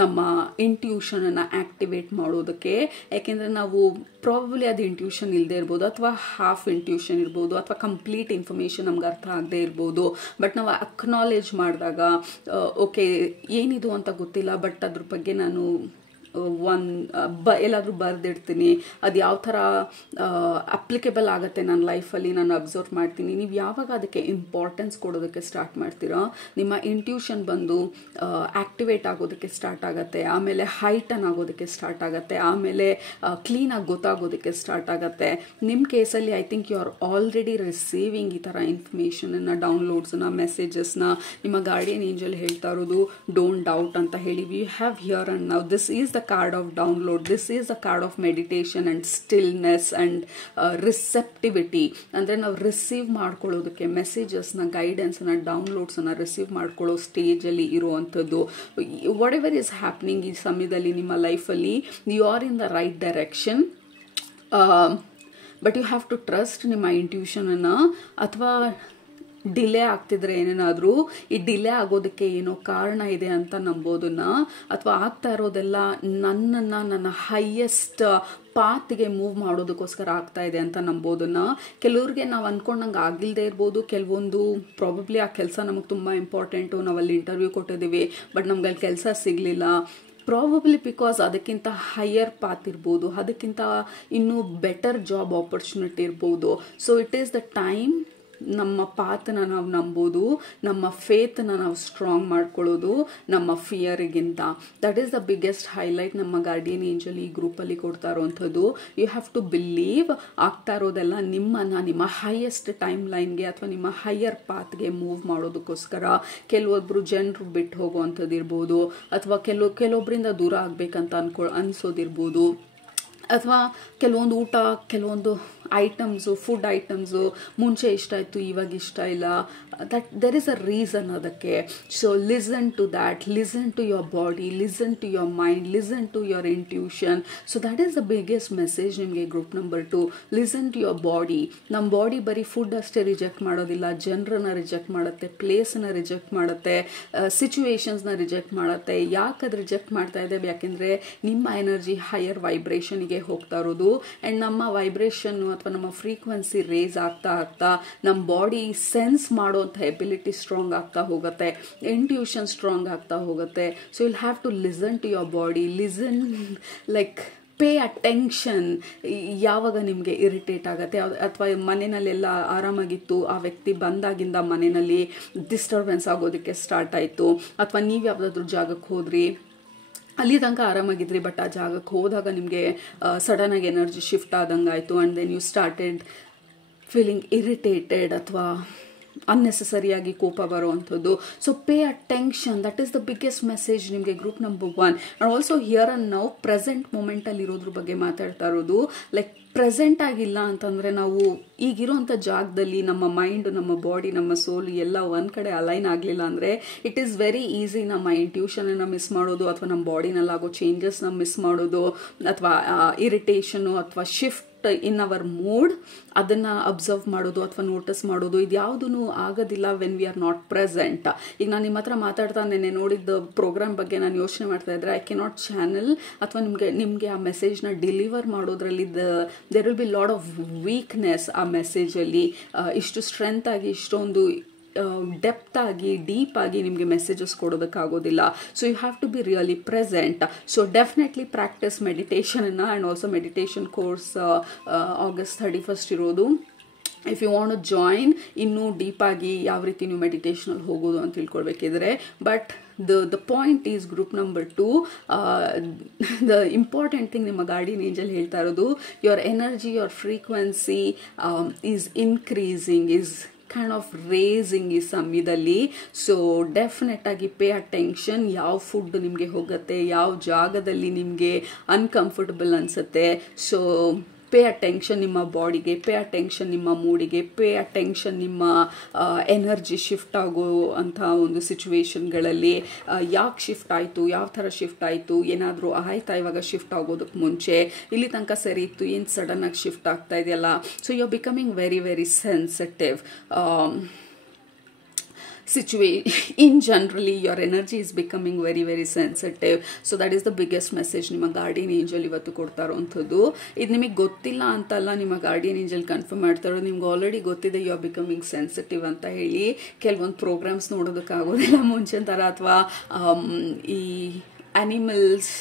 ನಮ್ಮ ಇಂಟ್ಯೂಷನನ್ನು ಆ್ಯಕ್ಟಿವೇಟ್ ಮಾಡೋದಕ್ಕೆ. ಯಾಕೆಂದರೆ ನಾವು ಪ್ರಾಬಬ್ಲಿ ಅದು ಇಂಟ್ಯೂಷನ್ ಇಲ್ಲದೆ ಇರ್ಬೋದು, ಅಥವಾ ಹಾಫ್ ಇಂಟ್ಯೂಷನ್ ಇರ್ಬೋದು, ಅಥವಾ ಕಂಪ್ಲೀಟ್ ಇನ್ಫಾರ್ಮೇಷನ್ ನಮ್ಗೆ ಅರ್ಥ ಆಗದೆ ಇರ್ಬೋದು. ಬಟ್ ನಾವು ಅಕ್ನಾಲೇಜ್ ಮಾಡಿದಾಗ ಓಕೆ ಏನಿದು ಅಂತ ಗೊತ್ತಿಲ್ಲ, ಬಟ್ ಅದ್ರ ಬಗ್ಗೆ ನಾನು ಎಲ್ಲಾದರೂ ಬರೆದಿಡ್ತೀನಿ, ಅದು ಯಾವ ಥರ ಅಪ್ಲಿಕೇಬಲ್ ಆಗುತ್ತೆ ನನ್ನ ಲೈಫಲ್ಲಿ ನಾನು ಅಬ್ಸರ್ವ್ ಮಾಡ್ತೀನಿ. ನೀವು ಯಾವಾಗ ಅದಕ್ಕೆ ಇಂಪಾರ್ಟೆನ್ಸ್ ಕೊಡೋದಕ್ಕೆ ಸ್ಟಾರ್ಟ್ ಮಾಡ್ತೀರಾ, ನಿಮ್ಮ ಇಂಟ್ಯೂಷನ್ ಬಂದು ಆಕ್ಟಿವೇಟ್ ಆಗೋದಕ್ಕೆ ಸ್ಟಾರ್ಟ್ ಆಗುತ್ತೆ, ಆಮೇಲೆ ಹೈಟನ್ ಆಗೋದಕ್ಕೆ ಸ್ಟಾರ್ಟ್ ಆಗುತ್ತೆ, ಆಮೇಲೆ ಕ್ಲೀನಾಗಿ ಗೊತ್ತಾಗೋದಕ್ಕೆ ಸ್ಟಾರ್ಟ್ ಆಗುತ್ತೆ. ನಿಮ್ಮ ಕೇಸಲ್ಲಿ I think you are already receiving ಈ ಥರ ಇನ್ಫಾರ್ಮೇಷನನ್ನು, ಡೌನ್ಲೋಡ್ಸನ್ನ, ಮೆಸೇಜಸ್ನ. ನಿಮ್ಮ ಗಾರ್ಡಿಯನ್ ಏಂಜಲ್ ಹೇಳ್ತಾ ಇರೋದು ಡೋಂಟ್ ಡೌಟ್ ಅಂತ ಹೇಳಿ. We have here and now, this is the card of download, this is the card of meditation and stillness and receptivity. ಅಂದರೆ ನಾವು receive ಮಾಡ್ಕೊಳ್ಳೋದಕ್ಕೆ ಮೆಸೇಜಸ್ನ, ಗೈಡೆನ್ಸ್ನ, ಡೌನ್ಲೋಡ್ಸನ್ನು ರಿಸೀವ್ ಮಾಡ್ಕೊಳ್ಳೋ ಸ್ಟೇಜಲ್ಲಿ ಇರುವಂಥದ್ದು. ವಾಟ್ ಎವರ್ ಈಸ್ ಹ್ಯಾಪ್ನಿಂಗ್ ಈ ಸಮಯದಲ್ಲಿ ನಿಮ್ಮ ಲೈಫಲ್ಲಿ, you are in the right direction, but you have to trust ನಿಮ್ಮ ಇಂಟ್ಯೂಷನನ್ನು. ಅಥವಾ ಡಿಲೇ ಆಗ್ತಿದ್ರೆ ಏನೇನಾದರೂ, ಈ ಡಿಲೇ ಆಗೋದಕ್ಕೆ ಏನೋ ಕಾರಣ ಇದೆ ಅಂತ ನಂಬೋದನ್ನ, ಅಥವಾ ಆಗ್ತಾ ಇರೋದೆಲ್ಲ ನನ್ನನ್ನು ನನ್ನ ಹೈಯೆಸ್ಟ್ ಪಾತ್ಗೆ ಮೂವ್ ಮಾಡೋದಕ್ಕೋಸ್ಕರ ಆಗ್ತಾ ಇದೆ ಅಂತ ನಂಬೋದನ್ನ. ಕೆಲವ್ರಿಗೆ ನಾವು ಅಂದ್ಕೊಂಡಂಗೆ ಆಗಿಲ್ಲದೆ ಇರ್ಬೋದು, ಕೆಲವೊಂದು ಪ್ರಾಬಬ್ಲಿ ಆ ಕೆಲಸ ನಮಗೆ ತುಂಬ ಇಂಪಾರ್ಟೆಂಟು, ನಾವಲ್ಲಿ ಇಂಟರ್ವ್ಯೂ ಕೊಟ್ಟಿದ್ದೀವಿ ಬಟ್ ನಮ್ಗೆ ಅಲ್ಲಿ ಕೆಲಸ ಸಿಗಲಿಲ್ಲ, ಪ್ರಾಬಬ್ಲಿ ಬಿಕಾಸ್ ಅದಕ್ಕಿಂತ ಹೈಯರ್ ಪಾತ್ ಇರ್ಬೋದು, ಅದಕ್ಕಿಂತ ಇನ್ನೂ ಬೆಟರ್ ಜಾಬ್ ಆಪರ್ಚುನಿಟಿ ಇರ್ಬೋದು. So it is the time ನಮ್ಮ ಪಾತನ್ನ ನಾವು ನಂಬೋದು, ನಮ್ಮ ಫೇತನ್ನ ನಾವು ಸ್ಟ್ರಾಂಗ್ ಮಾಡ್ಕೊಳ್ಳೋದು ನಮ್ಮ ಫಿಯರಿಗಿಂತ. That is the biggest highlight ನಮ್ಮ ಗಾರ್ಡಿಯನ್ ಏಂಜಲ್ ಈ ಗ್ರೂಪಲ್ಲಿ ಕೊಡ್ತಾ ಇರೋವಂಥದ್ದು. ಯು ಹ್ಯಾವ್ ಟು ಬಿಲೀವ್ ಆಗ್ತಾ ಇರೋದೆಲ್ಲ ನಿಮ್ಮನ್ನು ನಿಮ್ಮ ಹೈಯೆಸ್ಟ್ ಟೈಮ್ ಲೈನ್ಗೆ ಅಥವಾ ನಿಮ್ಮ ಹೈಯರ್ ಪಾತ್ಗೆ ಮೂವ್ ಮಾಡೋದಕ್ಕೋಸ್ಕರ. ಕೆಲವೊಬ್ಬರು ಜನರು ಬಿಟ್ಟು ಹೋಗುವಂಥದ್ದು ಇರ್ಬೋದು, ಅಥವಾ ಕೆಲವೊಬ್ಬರಿಂದ ದೂರ ಆಗಬೇಕಂತ ಅನ್ಸೋದಿರ್ಬೋದು, ಅಥವಾ ಕೆಲವೊಂದು ಊಟ, ಕೆಲವೊಂದು ಐಟಮ್ಸು, ಫುಡ್ ಐಟಮ್ಸು ಮುಂಚೆ ಇಷ್ಟ ಇತ್ತು, ಇವಾಗ ಇಷ್ಟ ಇಲ್ಲ. That there is a reason ಅದಕ್ಕೆ. So listen to that, listen to your body, listen to your mind, listen to your intuition. So that is the biggest message ನಿಮಗೆ group number 2. Listen to your body. ನಮ್ಮ body ಬರೀ food ಅಷ್ಟೇ reject ಮಾಡೋದಿಲ್ಲ, ಜನರನ್ನ reject ಮಾಡುತ್ತೆ, ಪ್ಲೇಸನ್ನ reject ಮಾಡುತ್ತೆ, ಸಿಚುವೇಶನ್ಸ್ನ reject ಮಾಡುತ್ತೆ. ಯಾಕೆ ಅದು ರಿಜೆಕ್ಟ್ ಮಾಡ್ತಾ ಇದೆ? ಯಾಕೆಂದರೆ ನಿಮ್ಮ ಎನರ್ಜಿ ಹೈಯರ್ ವೈಬ್ರೇಷನ್ಗೆ ಹೋಗ್ತಾ ಇರೋದು. ಆ್ಯಂಡ್ ನಮ್ಮ ವೈಬ್ರೇಷನ್ನು ಅಥವಾ ನಮ್ಮ ಫ್ರೀಕ್ವೆನ್ಸಿ ರೇಸ್ ಆಗ್ತಾ ಆಗ್ತಾ ನಮ್ಮ ಬಾಡಿ ಸೆನ್ಸ್ ಮಾಡೋಂಥ ಎಬಿಲಿಟಿ ಸ್ಟ್ರಾಂಗ್ ಆಗ್ತಾ ಹೋಗುತ್ತೆ, ಇಂಟ್ಯೂಷನ್ ಸ್ಟ್ರಾಂಗ್ ಆಗ್ತಾ ಹೋಗುತ್ತೆ. So will have to listen to your body, listen like pay attention. ಯಾವಾಗ ನಿಮಗೆ ಇರಿಟೇಟ್ ಆಗುತ್ತೆ, ಅಥವಾ ಮನೆಯಲ್ಲೆಲ್ಲ ಆರಾಮಾಗಿತ್ತು, ಆ ವ್ಯಕ್ತಿ ಬಂದಾಗಿಂದ ಮನೆಯಲ್ಲಿ ಡಿಸ್ಟರ್ಬೆನ್ಸ್ ಆಗೋದಕ್ಕೆ ಸ್ಟಾರ್ಟ್ ಆಯಿತು, ಅಥವಾ ನೀವು ಯಾವುದಾದ್ರೂ ಜಾಗಕ್ಕೆ ಹೋದ್ರಿ, ಅಲ್ಲಿ ತನಕ ಆರಾಮಾಗಿದ್ರಿ, ಬಟ್ ಆ ಜಾಗಕ್ಕೆ ಹೋದಾಗ ನಿಮಗೆ ಸಡನ್ನಾಗಿ ಎನರ್ಜಿ ಶಿಫ್ಟ್ ಆದಂಗೆ ಆಯಿತು. And then you started feeling irritated, ಅಥವಾ ಅನ್ನೆಸೆಸರಿಯಾಗಿ ಕೋಪ ಬರುವಂಥದ್ದು. So pay attention, that is the biggest message ನಿಮಗೆ group number 1. And also here and now, present ಮೂಮೆಂಟಲ್ಲಿ ಇರೋದ್ರ ಬಗ್ಗೆ ಮಾತಾಡ್ತಾ ಇರೋದು. ಲೈಕ್ ಪ್ರೆಸೆಂಟ್ ಆಗಿಲ್ಲ ಅಂತಂದರೆ ನಾವು ಈಗಿರೋಂಥ ಜಾಗದಲ್ಲಿ ನಮ್ಮ ಮೈಂಡ್, ನಮ್ಮ ಬಾಡಿ, ನಮ್ಮ ಸೋಲ್ ಎಲ್ಲ ಒಂದು ಕಡೆ ಅಲೈನ್ ಆಗಲಿಲ್ಲ ಅಂದರೆ ಇಟ್ ಈಸ್ ವೆರಿ ಈಸಿ ನಮ್ಮ ಇಂಟ್ಯೂಷನನ್ನು ಮಿಸ್ ಮಾಡೋದು, ಅಥವಾ ನಮ್ಮ ಬಾಡಿನಲ್ಲಾಗೋ ಚೇಂಜಸ್ನ ಮಿಸ್ ಮಾಡೋದು, ಅಥವಾ ಇರಿಟೇಷನು ಅಥವಾ ಶಿಫ್ಟ್ ಇನ್ ಅವರ್ ಮೂಡ್ ಅದನ್ನು ಅಬ್ಸರ್ವ್ ಮಾಡೋದು ಅಥವಾ ನೋಟಿಸ್ ಮಾಡೋದು, ಇದು ಯಾವುದೂ ಆಗೋದಿಲ್ಲ when we are not present. ಈಗ ನಾನು ನಿಮ್ಮ ಹತ್ರ ಮಾತಾಡ್ತಾ ನೆನ್ನೆ ನೋಡಿದ್ದ ಪ್ರೋಗ್ರಾಮ್ ಬಗ್ಗೆ ನಾನು ಯೋಚನೆ ಮಾಡ್ತಾ ಇದ್ದರೆ, ಐ ಕೆನಾಟ್ ಚಾನಲ್ ಅಥವಾ ನಿಮಗೆ ಆ ಮೆಸೇಜ್ನ ಡೆಲಿವರ್ ಮಾಡೋದ್ರಲ್ಲಿ there will be lot of weakness ಆ ಮೆಸೇಜಲ್ಲಿ. ಇಷ್ಟು ಸ್ಟ್ರೆಂತ್ ಆಗಿ, ಇಷ್ಟೊಂದು ಡೆಪ್ತ್ ಆಗಿ, ಡೀಪ್ ಆಗಿ ನಿಮಗೆ ಮೆಸೇಜಸ್ ಕೊಡೋದಕ್ಕಾಗೋದಿಲ್ಲ. So you have to be really present. So definitely practise ಮೆಡಿಟೇಷನನ್ನು. And also meditation course August 31 ಇರೋದು. If you want to join, ಇನ್ನೂ ಡೀಪಾಗಿ ಯಾವ ರೀತಿ ನೀವು ಮೆಡಿಟೇಷನಲ್ಲಿ ಹೋಗೋದು ಅಂತ ತಿಳ್ಕೊಳ್ಬೇಕಿದ್ರೆ. But the point is group number 2, the important thing ನಿಮ್ಮ ಗಾರ್ಡಿಯನ್ ಏಂಜಲ್ ಹೇಳ್ತಾ ಇರೋದು, your energy, your frequency is increasing, is kind of raising ಈ ಸಮಯದಲ್ಲಿ. ಸೊ ಡೆಫಿನೆಟ್ ಆಗಿ ಪೇ ಅಟೆನ್ಷನ್. ಯಾವ ಫುಡ್ ನಿಮಗೆ ಹೋಗುತ್ತೆ, ಯಾವ ಜಾಗದಲ್ಲಿ ನಿಮಗೆ ಅನ್ಕಂಫರ್ಟಬಲ್ ಅನಿಸುತ್ತೆ. ಸೊ ಪೇ ಅಟೆನ್ಷನ್ ನಿಮ್ಮ ಬಾಡಿಗೆ, ಪೇ ಅಟೆನ್ಷನ್ ನಿಮ್ಮ ಮೂಡಿಗೆ, ಪೇ ಅಟೆನ್ಷನ್ ನಿಮ್ಮ ಎನರ್ಜಿ ಶಿಫ್ಟ್ ಆಗೋ ಅಂಥ ಒಂದು ಸಿಚುವೇಶನ್ಗಳಲ್ಲಿ. ಯಾಕೆ ಶಿಫ್ಟ್ ಆಯಿತು, ಯಾವ ಥರ ಶಿಫ್ಟ್ ಆಯಿತು, ಏನಾದರೂ ಆಯ್ತಾ ಇವಾಗ ಶಿಫ್ಟ್ ಆಗೋದಕ್ಕೆ ಮುಂಚೆ, ಇಲ್ಲಿ ತನಕ ಸರಿ ಇತ್ತು, ಏನು ಸಡನ್ನಾಗಿ ಶಿಫ್ಟ್ ಆಗ್ತಾ ಇದೆಯಲ್ಲ. So you are becoming very very sensitive. in generally your energy is becoming very very sensitive. So that is the biggest message ನಿಮ್ಮ ಗಾರ್ಡಿಯನ್ ಏಂಜಲ್ ಇವತ್ತು ಕೊಡ್ತಾ ಇರೋಂಥದ್ದು. ಇದು ನಿಮಗೆ ಗೊತ್ತಿಲ್ಲ ಅಂತಲ್ಲ, ನಿಮ್ಮ ಗಾರ್ಡಿಯನ್ ಏಂಜಲ್ ಕನ್ಫರ್ಮ್ ಮಾಡ್ತಾ ಇರೋದು, ನಿಮ್ಗೆ ಆಲ್ರೆಡಿ ಗೊತ್ತಿದೆ ಯು ಆರ್ ಬಿಕಮಿಂಗ್ ಸೆನ್ಸಿಟಿವ್ ಅಂತ ಹೇಳಿ. ಕೆಲವೊಂದು ಪ್ರೋಗ್ರಾಮ್ಸ್ ನೋಡೋದಕ್ಕಾಗೋದಿಲ್ಲ ಮುಂಚಿನ ಥರ, ಅಥವಾ ಈ ಅನಿಮಲ್ಸ್,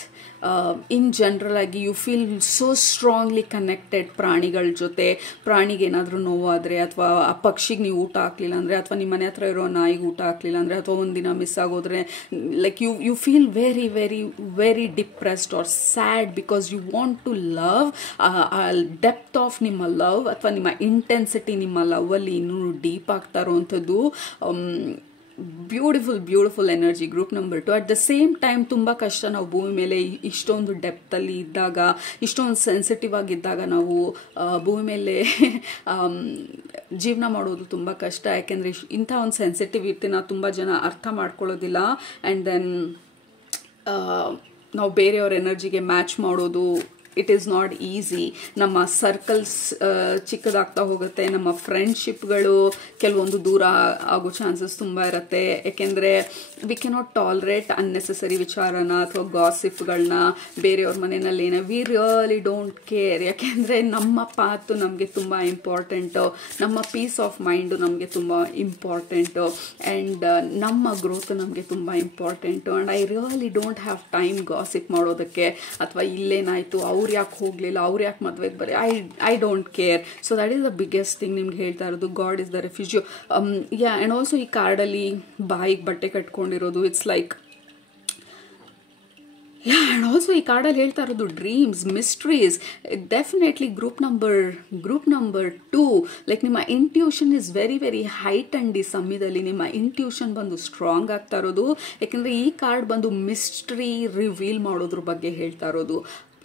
ಇನ್ ಜನರಲ್ ಆಗಿ you feel so strongly connected ಪ್ರಾಣಿಗಳ ಜೊತೆ. ಪ್ರಾಣಿಗೆ ಏನಾದರೂ ನೋವಾದರೆ, ಅಥವಾ ಆ ಪಕ್ಷಿಗೆ ನೀವು ಊಟ ಹಾಕ್ಲಿಲ್ಲ ಅಂದರೆ, ಅಥವಾ ನಿಮ್ಮ ಮನೆ ಹತ್ರ ಇರೋ ನಾಯಿಗೆ ಊಟ ಹಾಕ್ಲಿಲ್ಲ ಅಂದರೆ, ಅಥವಾ ಒಂದಿನ ಮಿಸ್ ಆಗೋದ್ರೆ, like you feel very very very depressed or sad because you want to love. Depth of ನಿಮ್ಮ ಲವ್ ಅಥವಾ ನಿಮ್ಮ ಇಂಟೆನ್ಸಿಟಿ ನಿಮ್ಮ ಲವ್ವಲ್ಲಿ ಇನ್ನೂ ಡೀಪ್ ಆಗ್ತಾ ಇರೋವಂಥದ್ದು beautiful energy group number 2. At the same time ತುಂಬ ಕಷ್ಟ ನಾವು ಭೂಮಿ ಮೇಲೆ ಇಷ್ಟೊಂದು ಡೆಪ್ತಲ್ಲಿ ಇದ್ದಾಗ, ಇಷ್ಟೊಂದು ಸೆನ್ಸಿಟಿವ್ ಆಗಿದ್ದಾಗ ನಾವು ಭೂಮಿ ಮೇಲೆ ಜೀವನ ಮಾಡೋದು ತುಂಬ ಕಷ್ಟ. ಯಾಕೆಂದರೆ ಇಂಥ ಒಂದು ಸೆನ್ಸಿಟಿವಿಟಿನ ತುಂಬ ಜನ ಅರ್ಥ ಮಾಡ್ಕೊಳ್ಳೋದಿಲ್ಲ. ಆ್ಯಂಡ್ ದೆನ್ ನಾವು ಬೇರೆಯವ್ರ ಎನರ್ಜಿಗೆ ಮ್ಯಾಚ್ ಮಾಡೋದು ಇಟ್ ಈಸ್ ನಾಟ್ ಈಸಿ. ನಮ್ಮ ಸರ್ಕಲ್ಸ್ ಚಿಕ್ಕದಾಗ್ತಾ ಹೋಗುತ್ತೆ. ನಮ್ಮ ಫ್ರೆಂಡ್ಶಿಪ್ಗಳು ಕೆಲವೊಂದು ದೂರ ಆಗೋ ಚಾನ್ಸಸ್ ತುಂಬ ಇರುತ್ತೆ. ಯಾಕೆಂದರೆ ವಿ ಕೆನಾಟ್ ಟಾಲರೇಟ್ ಅನ್ನೆಸೆಸರಿ ವಿಚಾರನ ಅಥವಾ ಗಾಸಿಪ್ಗಳನ್ನ, ಬೇರೆಯವ್ರ ಮನೆಯಲ್ಲಿ ವಿ ರಿಯಲಿ ಡೋಂಟ್ ಕೇರ್. ಯಾಕೆಂದರೆ ನಮ್ಮ ಪಾತು ನಮಗೆ ತುಂಬ ಇಂಪಾರ್ಟೆಂಟು, ನಮ್ಮ ಪೀಸ್ ಆಫ್ ಮೈಂಡು ನಮಗೆ ತುಂಬ ಇಂಪಾರ್ಟೆಂಟು, ಆ್ಯಂಡ್ ನಮ್ಮ ಗ್ರೋತ್ ನಮಗೆ ತುಂಬ important. And I really don't have time gossip ಮಾಡೋದಕ್ಕೆ, ಅಥವಾ ಇಲ್ಲೇನಾಯಿತು, ಅವ್ರು ಯಾಕೆ ಹೋಗಲಿಲ್ಲ, ಅವ್ರು ಯಾಕೆ ಮದುವೆಗೆ ಬರೀ I don't care. So that is the biggest thing ನಿಮ್ಗೆ ಹೇಳ್ತಾ ಇರೋದು. God is the refuge. Yeah and also ಈ ಕಾರ್ಡಲ್ಲಿ ಬಾಯಿಗೆ ಬಟ್ಟೆ ಕಟ್ಕೊಂಡಿರೋದು, ಇಟ್ಸ್ ಲೈಕ್ ಆ್ಯಂಡ್ ಆಲ್ಸೋ ಈ ಕಾರ್ಡಲ್ಲಿ ಹೇಳ್ತಾ ಇರೋದು dreams, mysteries. Definitely group number 2, like ನಿಮ್ಮ intuition is very very height and ಈ ಸಮಯದಲ್ಲಿ ನಿಮ್ಮ ಇಂಟ್ಯೂಷನ್ ಬಂದು ಸ್ಟ್ರಾಂಗ್ ಆಗ್ತಾ ಇರೋದು. ಯಾಕೆಂದರೆ ಈ ಕಾರ್ಡ್ ಬಂದು ಮಿಸ್ಟ್ರಿ ರಿವೀಲ್ ಮಾಡೋದ್ರ ಬಗ್ಗೆ ಹೇಳ್ತಾ ಇರೋದು.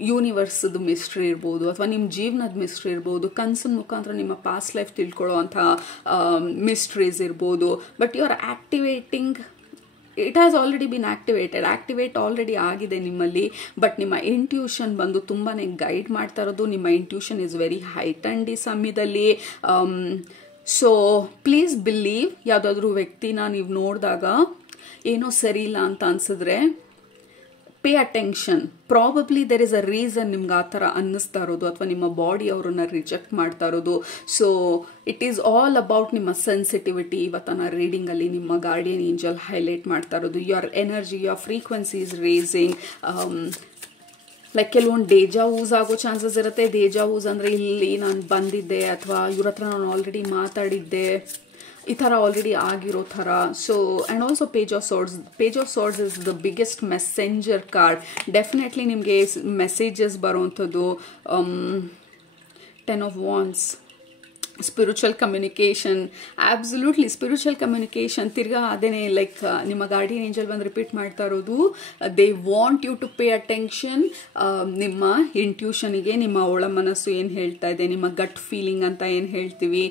ಯೂನಿವರ್ಸ್ದು ಮಿಸ್ಟ್ರಿ ಇರ್ಬೋದು, ಅಥವಾ ನಿಮ್ಮ ಜೀವನದ ಮಿಸ್ಟ್ರಿ ಇರ್ಬೋದು, ಕನ್ಸಿನ ಮುಖಾಂತರ ನಿಮ್ಮ ಪಾಸ್ಟ್ ಲೈಫ್ ತಿಳ್ಕೊಳ್ಳೋ ಅಂಥ ಮಿಸ್ಟ್ರೀಸ್ ಇರ್ಬೋದು. But you are activating, it has already been activate already ಆಗಿದೆ ನಿಮ್ಮಲ್ಲಿ. ಬಟ್ ನಿಮ್ಮ ಇಂಟ್ಯೂಷನ್ ಬಂದು ತುಂಬಾ ಗೈಡ್ ಮಾಡ್ತಾ ಇರೋದು. ನಿಮ್ಮ intuition is very height and ಈ ಸಮಯದಲ್ಲಿ. ಸೊ ಪ್ಲೀಸ್ ಬಿಲೀವ್, ಯಾವುದಾದ್ರೂ ವ್ಯಕ್ತಿನ ನೀವು ನೋಡಿದಾಗ ಏನೋ ಸರಿ ಇಲ್ಲ ಅಂತ ಅನ್ಸಿದ್ರೆ pay attention. Probably there is a reason ನಿಮ್ಗೆ ಆ ಥರ ಅನ್ನಿಸ್ತಾ ಇರೋದು, ಅಥವಾ ನಿಮ್ಮ ಬಾಡಿ ಅವರನ್ನು ರಿಜೆಕ್ಟ್ ಮಾಡ್ತಾ ಇರೋದು. So it is all about ನಿಮ್ಮ ಸೆನ್ಸಿಟಿವಿಟಿ. ಇವತ್ತನ ರೀಡಿಂಗಲ್ಲಿ ನಿಮ್ಮ ಗಾರ್ಡಿಯನ್ ಏಂಜಲ್ ಹೈಲೈಟ್ ಮಾಡ್ತಾ ಇರೋದು. Your energy, your frequency is racing. Like ಕೆಲವೊಂದು ಡೇಜಾ ಊಸ್ ಆಗೋ ಚಾನ್ಸಸ್ ಇರುತ್ತೆ. ಡೇಜಾ ಊಸ್ ಅಂದರೆ ಇಲ್ಲಿ ನಾನು ಬಂದಿದ್ದೆ, ಅಥವಾ ಇವ್ರ ಹತ್ರ ನಾನು ಆಲ್ರೆಡಿ ಮಾತಾಡಿದ್ದೆ, ಈ ಥರ ಆಲ್ರೆಡಿ ಆಗಿರೋ ಥರ. So and also page of swords is the biggest messenger card. Definitely ನಿಮಗೆ ಮೆಸೇಜಸ್ ಬರೋವಂಥದ್ದು. 10 of Wands, spiritual communication, absolutely spiritual communication. ತಿರ್ಗಾ ಅದೇನೆ ಲೈಕ್ ನಿಮ್ಮ ಗಾರ್ಡಿಯನ್ ಏಂಜಲ್ ಬಂದು ರಿಪೀಟ್ ಮಾಡ್ತಾ ಇರೋದು, they want you to pay attention. ನಿಮ್ಮ ಇಂಟ್ಯೂಷನಿಗೆ, ನಿಮ್ಮ ಒಳ ಮನಸ್ಸು ಏನು ಹೇಳ್ತಾ ಇದೆ, ನಿಮ್ಮ ಗಟ್ ಫೀಲಿಂಗ್ ಅಂತ ಏನು ಹೇಳ್ತೀವಿ.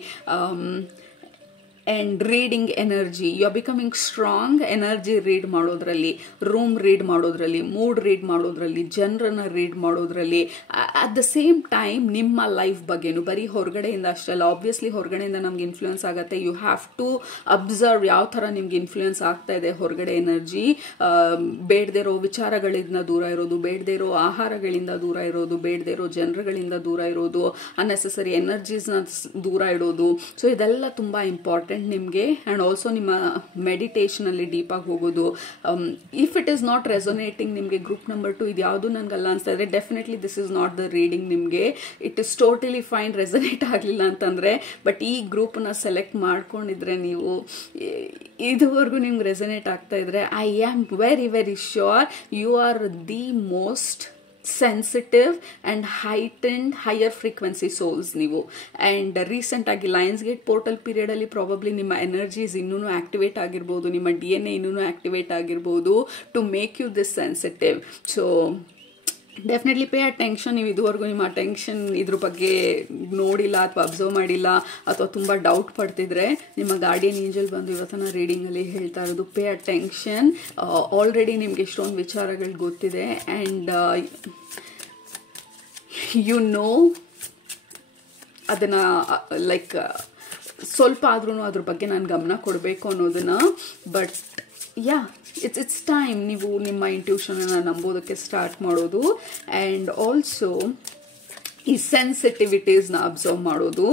And reading energy, you are becoming strong. Energy read ಮಾಡೋದ್ರಲ್ಲಿ, ರೂಮ್ ರೀಡ್ ಮಾಡೋದ್ರಲ್ಲಿ, ಮೂಡ್ ರೀಡ್ ಮಾಡೋದ್ರಲ್ಲಿ, ಜನರನ್ನ ರೀಡ್ ಮಾಡೋದ್ರಲ್ಲಿ, ಅಟ್ ದ ಸೇಮ್ ಟೈಮ್ ನಿಮ್ಮ ಲೈಫ್ ಬಗ್ಗೆನು. ಬರೀ ಹೊರಗಡೆಯಿಂದ ಅಷ್ಟೇ ಅಲ್ಲ, ಆಬ್ವಿಯಸ್ಲಿ ಹೊರಗಡೆಯಿಂದ ನಮ್ಗೆ ಇನ್ಫ್ಲೂಯೆನ್ಸ್ ಆಗುತ್ತೆ. ಯು ಹ್ಯಾವ್ ಟು ಅಬ್ಸರ್ವ್ ಯಾವ ಥರ ನಿಮ್ಗೆ ಇನ್ಫ್ಲೂಯೆನ್ಸ್ ಆಗ್ತಾ ಇದೆ ಹೊರಗಡೆ ಎನರ್ಜಿ. ಬೇಡದೇ ಇರೋ ವಿಚಾರಗಳಿಂದ ದೂರ ಇರೋದು, ಬೇಡದೇ ಇರೋ ಆಹಾರಗಳಿಂದ ದೂರ ಇರೋದು, ಬೇಡದೇ ಇರೋ ಜನರುಗಳಿಂದ ದೂರ ಇರೋದು, ಅನ್ನೆಸೆಸರಿ ಎನರ್ಜೀಸ್ನ ದೂರ ಇಡೋದು. ಸೊ ಇದೆಲ್ಲ ತುಂಬ ಇಂಪಾರ್ಟೆಂಟ್ ನಿಮಗೆ. ಆ್ಯಂಡ್ ಆಲ್ಸೋ ನಿಮ್ಮ ಮೆಡಿಟೇಷನಲ್ಲಿ ಡೀಪಾಗಿ ಹೋಗೋದು. If it is not resonating ನಿಮಗೆ ಗ್ರೂಪ್ ನಂಬರ್ 2 ಇದು ಯಾವುದು ನನಗಲ್ಲ ಅನಿಸ್ತಾ ಇದ್ರೆ, definitely this is not the reading ನಿಮಗೆ. It is totally fine. Resonate ಆಗಲಿಲ್ಲ ಅಂತಂದರೆ, ಬಟ್ ಈ ಗ್ರೂಪನ್ನ ಸೆಲೆಕ್ಟ್ ಮಾಡ್ಕೊಂಡಿದ್ರೆ, ನೀವು ಇದುವರೆಗೂ ನಿಮ್ಗೆ ರೆಸೊನೇಟ್ ಆಗ್ತಾ ಇದ್ರೆ, I am very very sure you are the most sensitive and heightened higher frequency souls ನೀವು. ಆ್ಯಂಡ್ ರೀಸೆಂಟಾಗಿ ಲಯನ್ಸ್ ಗೇಟ್ ಪೋರ್ಟಲ್ ಪೀರಿಯಡಲ್ಲಿ ಪ್ರಾಬಬ್ಲಿ ನಿಮ್ಮ ಎನರ್ಜೀಸ್ ಇನ್ನೂ ಆಕ್ಟಿವೇಟ್ ಆಗಿರ್ಬೋದು, ನಿಮ್ಮ DNA ಇನ್ನೂ ಆಕ್ಟಿವೇಟ್ ಆಗಿರ್ಬೋದು to make you this sensitive. So definitely pay attention. ನೀವು ಇದುವರೆಗೂ ನಿಮ್ಮ ಅಟೆನ್ಷನ್ ಇದ್ರ ಬಗ್ಗೆ ನೋಡಿಲ್ಲ, ಅಥವಾ ಅಬ್ಸರ್ವ್ ಮಾಡಿಲ್ಲ, ಅಥವಾ ತುಂಬ ಡೌಟ್ ಪಡ್ತಿದ್ರೆ, ನಿಮ್ಮ ಗಾರ್ಡಿಯನ್ ಏಂಜಲ್ ಬಂದು ಇವತ್ತಿನ ರೀಡಿಂಗಲ್ಲಿ ಹೇಳ್ತಾ ಇರೋದು ಪೇ ಅಟೆನ್ಷನ್. ಆಲ್ರೆಡಿ ನಿಮ್ಗೆ ಎಷ್ಟೊಂದು ವಿಚಾರಗಳು ಗೊತ್ತಿದೆ. ಆ್ಯಂಡ್ ಯು ನೋ ಅದನ್ನು ಲೈಕ್ ಸ್ವಲ್ಪ ಆದ್ರೂ ಅದ್ರ ಬಗ್ಗೆ ನಾನು ಗಮನ ಕೊಡಬೇಕು ಅನ್ನೋದನ್ನು. ಬಟ್ ಯಾ ಇಟ್ಸ್ ಟೈಮ್ ನೀವು ನಿಮ್ಮ ಇಂಟ್ಯೂಷನನ್ನು ನಂಬೋದಕ್ಕೆ ಸ್ಟಾರ್ಟ್ ಮಾಡೋದು. ಆ್ಯಂಡ್ ಆಲ್ಸೋ ಈ ಸೆನ್ಸಿಟಿವಿಟೀಸ್ನ ಅಬ್ಸರ್ವ್ ಮಾಡೋದು,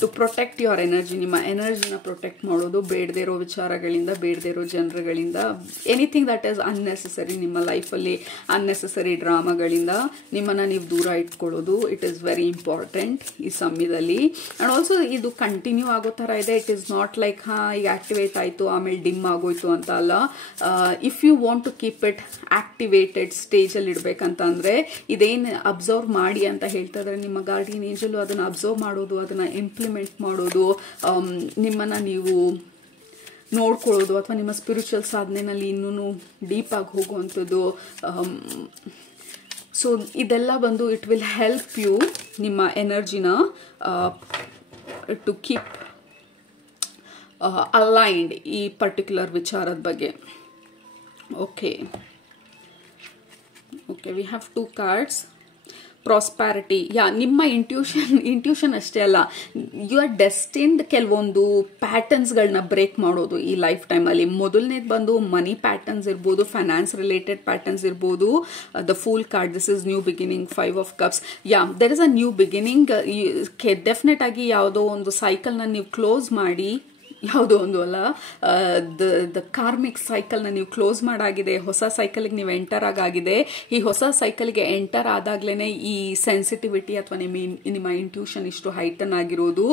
ಟು ಪ್ರೊಟೆಕ್ಟ್ ಯುವರ್ ಎನರ್ಜಿ, ನಿಮ್ಮ ಎನರ್ಜಿನ ಪ್ರೊಟೆಕ್ಟ್ ಮಾಡೋದು, ಬೇಡದೇ ಇರೋ ವಿಚಾರಗಳಿಂದ, ಬೇಡದೇ ಇರೋ ಜನರುಗಳಿಂದ, ಎನಿಥಿಂಗ್ ದಟ್ ಈಸ್ ಅನ್ನೆಸೆಸರಿ, ನಿಮ್ಮ ಲೈಫಲ್ಲಿ ಅನ್ನೆಸೆಸರಿ ಡ್ರಾಮಾಗಳಿಂದ ನಿಮ್ಮನ್ನು ನೀವು ದೂರ ಇಟ್ಕೊಳ್ಳೋದು. ಇಟ್ ಈಸ್ ವೆರಿ ಇಂಪಾರ್ಟೆಂಟ್ ಈ ಸಮಯದಲ್ಲಿ. ಆ್ಯಂಡ್ ಆಲ್ಸೋ ಇದು ಕಂಟಿನ್ಯೂ ಆಗೋ ಥರ ಇದೆ. ಇಟ್ ಈಸ್ ನಾಟ್ ಲೈಕ್ ಈಗ ಆಕ್ಟಿವೇಟ್ ಆಯಿತು ಆಮೇಲೆ ಡಿಮ್ ಆಗೋಯ್ತು ಅಂತ ಅಲ್ಲ. If you want to keep it activated ಸ್ಟೇಜಲ್ಲಿ ಇಡಬೇಕಂತ ಅಂದರೆ ಇದೇನು ಅಬ್ಸರ್ವ್ ಮಾಡಿ ಅಂತ ಹೇಳ್ತಾರೆ ನಿಮ್ಮ ಗಾರ್ಡಿಯನ್ ಏಂಜಲ್, ಅದನ್ನು ಅಬ್ಸರ್ವ್ ಮಾಡೋದು, ಅದನ್ನು ಇಂಪ್ಲಿಮೆಂಟ್ ಮಾಡೋದು, ನಿಮ್ಮನ್ನು ನೀವು ನೋಡ್ಕೊಳ್ಳೋದು, ಅಥವಾ ನಿಮ್ಮ ಸ್ಪಿರಿಚುವಲ್ ಸಾಧನೆಯಲ್ಲಿ ಇನ್ನೂ ಡೀಪಾಗಿ ಹೋಗುವಂಥದ್ದು. ಸೊ ಇದೆಲ್ಲ ಬಂದು ಇಟ್ ವಿಲ್ ಹೆಲ್ಪ್ ಯು ನಿಮ್ಮ ಎನರ್ಜಿನ ಟು ಕೀಪ್ ಅಲೈನ್ಡ್ ಈ ಪರ್ಟಿಕ್ಯುಲರ್ ವಿಚಾರದ ಬಗ್ಗೆ. Okay, we have 2 cards. Prosperity, ನಿಮ್ಮ ಇಂಟ್ಯೂಷನ್ ಅಷ್ಟೇ ಅಲ್ಲ, ಯು ಆರ್ ಡೆಸ್ಟಿನ್ಡ್ ಕೆಲವೊಂದು ಪ್ಯಾಟರ್ನ್ಸ್ಗಳನ್ನ ಬ್ರೇಕ್ ಮಾಡೋದು ಈ ಲೈಫ್ ಟೈಮಲ್ಲಿ. ಮೊದಲನೇದು ಬಂದು ಮನಿ ಪ್ಯಾಟರ್ನ್ಸ್ ಇರ್ಬೋದು, ಫೈನಾನ್ಸ್ ರಿಲೇಟೆಡ್ ಪ್ಯಾಟರ್ನ್ಸ್ ಇರ್ಬೋದು. The pool card, this is new beginning. 5 of Cups, there is a new beginning. Definite ಆಗಿ ಯಾವುದೋ ಒಂದು ಸೈಕಲ್ನ ನೀವು ಕ್ಲೋಸ್ ಮಾಡಿ, ಯಾವುದೋ ಒಂದು ಅಲ್ಲ, ದ ಕಾರ್ಮಿಕ್ ಸೈಕಲ್ನ ನೀವು ಕ್ಲೋಸ್ ಮಾಡಾಗಿದೆ, ಹೊಸ ಸೈಕಲ್ಗೆ ನೀವು ಎಂಟರ್ ಆಗಿದೆ. ಈ ಹೊಸ ಸೈಕಲ್ಗೆ ಎಂಟರ್ ಆದಾಗ್ಲೇ ಈ ಸೆನ್ಸಿಟಿವಿಟಿ ಅಥವಾ ನಿಮ್ಮ ಇಂಟ್ಯೂಷನ್ ಇಷ್ಟು ಹೈಟನ್ ಆಗಿರೋದು.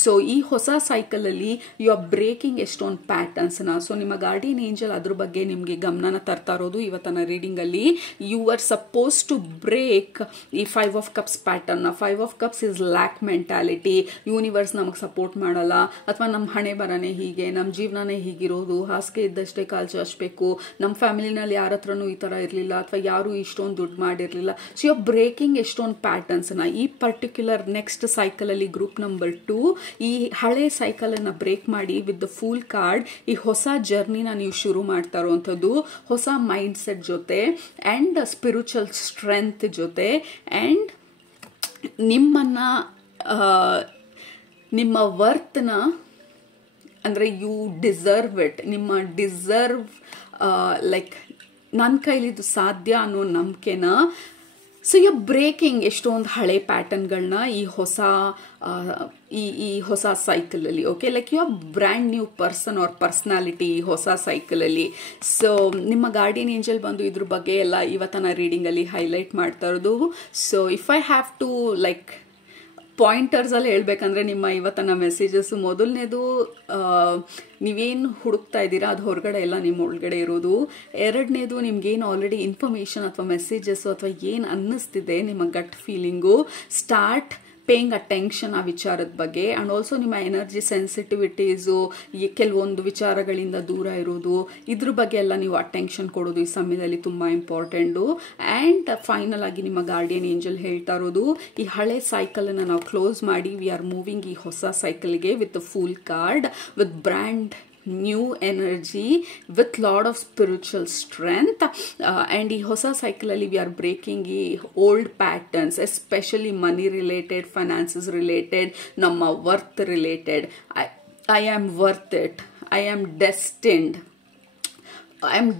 ಸೊ ಈ ಹೊಸ ಸೈಕಲಲ್ಲಿ ಯು ಆರ್ ಬ್ರೇಕಿಂಗ್ ಎಷ್ಟೊಂದು ಪ್ಯಾಟರ್ನ್ಸ್ನ. ಸೊ ನಿಮ್ಮ ಗಾರ್ಡಿಯನ್ ಏಂಜಲ್ ಅದ್ರ ಬಗ್ಗೆ ನಿಮಗೆ ಗಮನನ ತರ್ತಾ ಇರೋದು ಇವತ್ತಿನ ರೀಡಿಂಗಲ್ಲಿ. You are suppose to break ಈ 5 of Cups pattern. 5 of Cups is lack mentality. Universe ನಮಗೆ ಸಪೋರ್ಟ್ ಮಾಡಲ್ಲ, ಅಥವಾ ನಮ್ಮ ಹಣೆ ಬರನೇ ಹೀಗೆ, ನಮ್ಮ ಜೀವನನೇ ಹೀಗಿರೋದು, ಹಾಸಿಗೆ ಇದ್ದಷ್ಟೇ ಕಾಲು ಚಾಚಬೇಕು, ನಮ್ಮ ಫ್ಯಾಮಿಲಿನಲ್ಲಿ ಯಾರ ಹತ್ರನೂ ಈ ಥರ ಇರಲಿಲ್ಲ, ಅಥವಾ ಯಾರು ಇಷ್ಟೊಂದು ದುಡ್ಡು ಮಾಡಿರಲಿಲ್ಲ. ಸೊ ಯು ಆರ್ ಬ್ರೇಕಿಂಗ್ ಎಷ್ಟೊಂದು ಪ್ಯಾಟರ್ನ್ಸ್ನ ಈ ಪರ್ಟಿಕ್ಯುಲರ್ ನೆಕ್ಸ್ಟ್ ಸೈಕಲಲ್ಲಿ. ಗ್ರೂಪ್ ನಂಬರ್ 2, ಈ ಹಳೆ ಸೈಕಲನ್ನು ಬ್ರೇಕ್ ಮಾಡಿ ವಿತ್ ದ ಫೂಲ್ ಕಾರ್ಡ್ ಈ ಹೊಸ ಜರ್ನಿನ ನೀವು ಶುರು ಮಾಡ್ತಾ ಇರುವಂಥದ್ದು, ಹೊಸ ಮೈಂಡ್ ಸೆಟ್ ಜೊತೆ ಆ್ಯಂಡ್ ಸ್ಪಿರಿಚುವಲ್ ಸ್ಟ್ರೆಂತ್ ಜೊತೆ, ಆ್ಯಂಡ್ ನಿಮ್ಮ ವರ್ತನ ಅಂದರೆ ಯು ಡಿಸರ್ವ್ ಇಟ್, ನಿಮ್ಮ ಡಿಸರ್ವ್ ಲೈಕ್ ನನ್ನ ಕೈಲಿದು ಸಾಧ್ಯ ಅನ್ನೋ ನಂಬಿಕೆನ. ಸೊ ಯು ಬ್ರೇಕಿಂಗ್ ಎಷ್ಟೊಂದು ಹಳೆ ಪ್ಯಾಟರ್ನ್ಗಳನ್ನ ಈ ಹೊಸ ಸೈಕಲಲ್ಲಿ. Okay, like you are brand new person or personality ಈ ಹೊಸ ಸೈಕಲಲ್ಲಿ. ಸೊ ನಿಮ್ಮ ಗಾರ್ಡಿಯನ್ ಏಂಜಲ್ ಬಂದು ಇದ್ರ ಬಗ್ಗೆ ಎಲ್ಲ ಇವತ್ತಿನ ರೀಡಿಂಗಲ್ಲಿ ಹೈಲೈಟ್ ಮಾಡ್ತಾ ಇರೋದು. So if I have to like ಪಾಯಿಂಟರ್ಸಲ್ಲಿ ಹೇಳ್ಬೇಕಂದ್ರೆ ನಿಮ್ಮ ಇವತ್ತಿನ ಮೆಸೇಜಸ್ಸು, ಮೊದಲನೇದು ನೀವೇನು ಹುಡುಕ್ತಾ ಇದ್ದೀರಾ ಅದು ಹೊರಗಡೆ ಎಲ್ಲ ನಿಮ್ಮ ಒಳಗಡೆ ಇರೋದು. ಎರಡನೇದು ನಿಮ್ಗೇನು ಆಲ್ರೆಡಿ ಇನ್ಫಾರ್ಮೇಷನ್ ಅಥವಾ ಮೆಸೇಜಸ್ಸು ಅಥವಾ ಏನು ಅನ್ನಿಸ್ತಿದೆ ನಿಮ್ಮ ಗಟ್ ಫೀಲಿಂಗು, ಸ್ಟಾರ್ಟ್ ಪೇಯಿಂಗ್ ಅಟೆನ್ಷನ್ ಆ ವಿಚಾರದ ಬಗ್ಗೆ. ಆ್ಯಂಡ್ ಆಲ್ಸೋ ನಿಮ್ಮ ಎನರ್ಜಿ ಸೆನ್ಸಿಟಿವಿಟೀಸು, ಕೆಲವೊಂದು ವಿಚಾರಗಳಿಂದ ದೂರ ಇರೋದು, ಇದ್ರ ಬಗ್ಗೆ ಎಲ್ಲ ನೀವು ಅಟೆನ್ಷನ್ ಕೊಡೋದು ಈ ಸಮಯದಲ್ಲಿ ತುಂಬ ಇಂಪಾರ್ಟೆಂಟು. ಆ್ಯಂಡ್ ಫೈನಲ್ ಆಗಿ ನಿಮ್ಮ ಗಾರ್ಡಿಯನ್ ಏಂಜಲ್ ಹೇಳ್ತಾ ಇರೋದು, ಈ ಹಳೆ ಸೈಕಲನ್ನು ನಾವು ಕ್ಲೋಸ್ ಮಾಡಿ ವಿ ಆರ್ ಮೂವಿಂಗ್ ಈ ಹೊಸ ಸೈಕಲ್ಗೆ with full card, with brand new energy, with lot of spiritual strength, and ಈ ಹೊಸ ಸೈಕಲಲ್ಲಿ we are breaking ಈ old patterns, especially money related, finances related, ನಮ್ಮ worth related. I am worth it, I am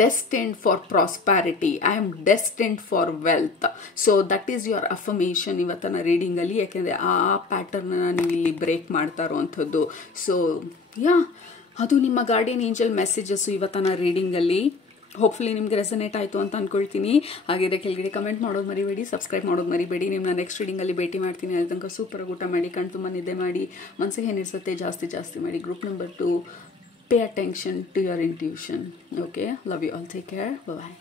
destined for prosperity, I am destined for wealth. So that is your affirmation ಇವತ್ತಿನ ರೀಡಿಂಗಲ್ಲಿ. ಯಾಕೆಂದರೆ ಆ ಪ್ಯಾಟರ್ನನ್ನು ನೀವು ಇಲ್ಲಿ break ಮಾಡ್ತಾ ಇರೋವಂಥದ್ದು. So ಅದು ನಿಮ್ಮ ಗಾರ್ಡಿಯನ್ ಏಂಜಲ್ ಮೆಸೇಜಸ್ಸು ಇವತ್ತಿನ ರೀಡಿಂಗಲ್ಲಿ. ಹೋಪ್ಫುಲಿ ನಿಮ್ಗೆ ರೆಸನೇಟ್ ಆಯಿತು ಅಂತ ಅಂದ್ಕೊಳ್ತೀನಿ. ಹಾಗಿದ್ರೆ ಕೆಳಗಡೆ ಕಮೆಂಟ್ ಮಾಡೋದು ಮರಿಬೇಡಿ, ಸಬ್ಸ್ಕ್ರೈಬ್ ಮಾಡೋದು ಮರಿಬೇಡಿ. ನಿಮ್ಮನ್ನ ನೆಕ್ಸ್ಟ್ ರೀಡಿಂಗಲ್ಲಿ ಭೇಟಿ ಮಾಡ್ತೀನಿ. ಅಲ್ಲಿ ತನಕ ಸೂಪರಾಗಿ ಊಟ ಮಾಡಿ, ಕಣ್ ತುಂಬ ನಿದ್ದೆ ಮಾಡಿ, ಮನಸ್ಸಿಗೆ ಏನಿಸುತ್ತೆ ಜಾಸ್ತಿ ಮಾಡಿ. Group number 2, pay attention to your intuition. Okay, love you all, take care, bye.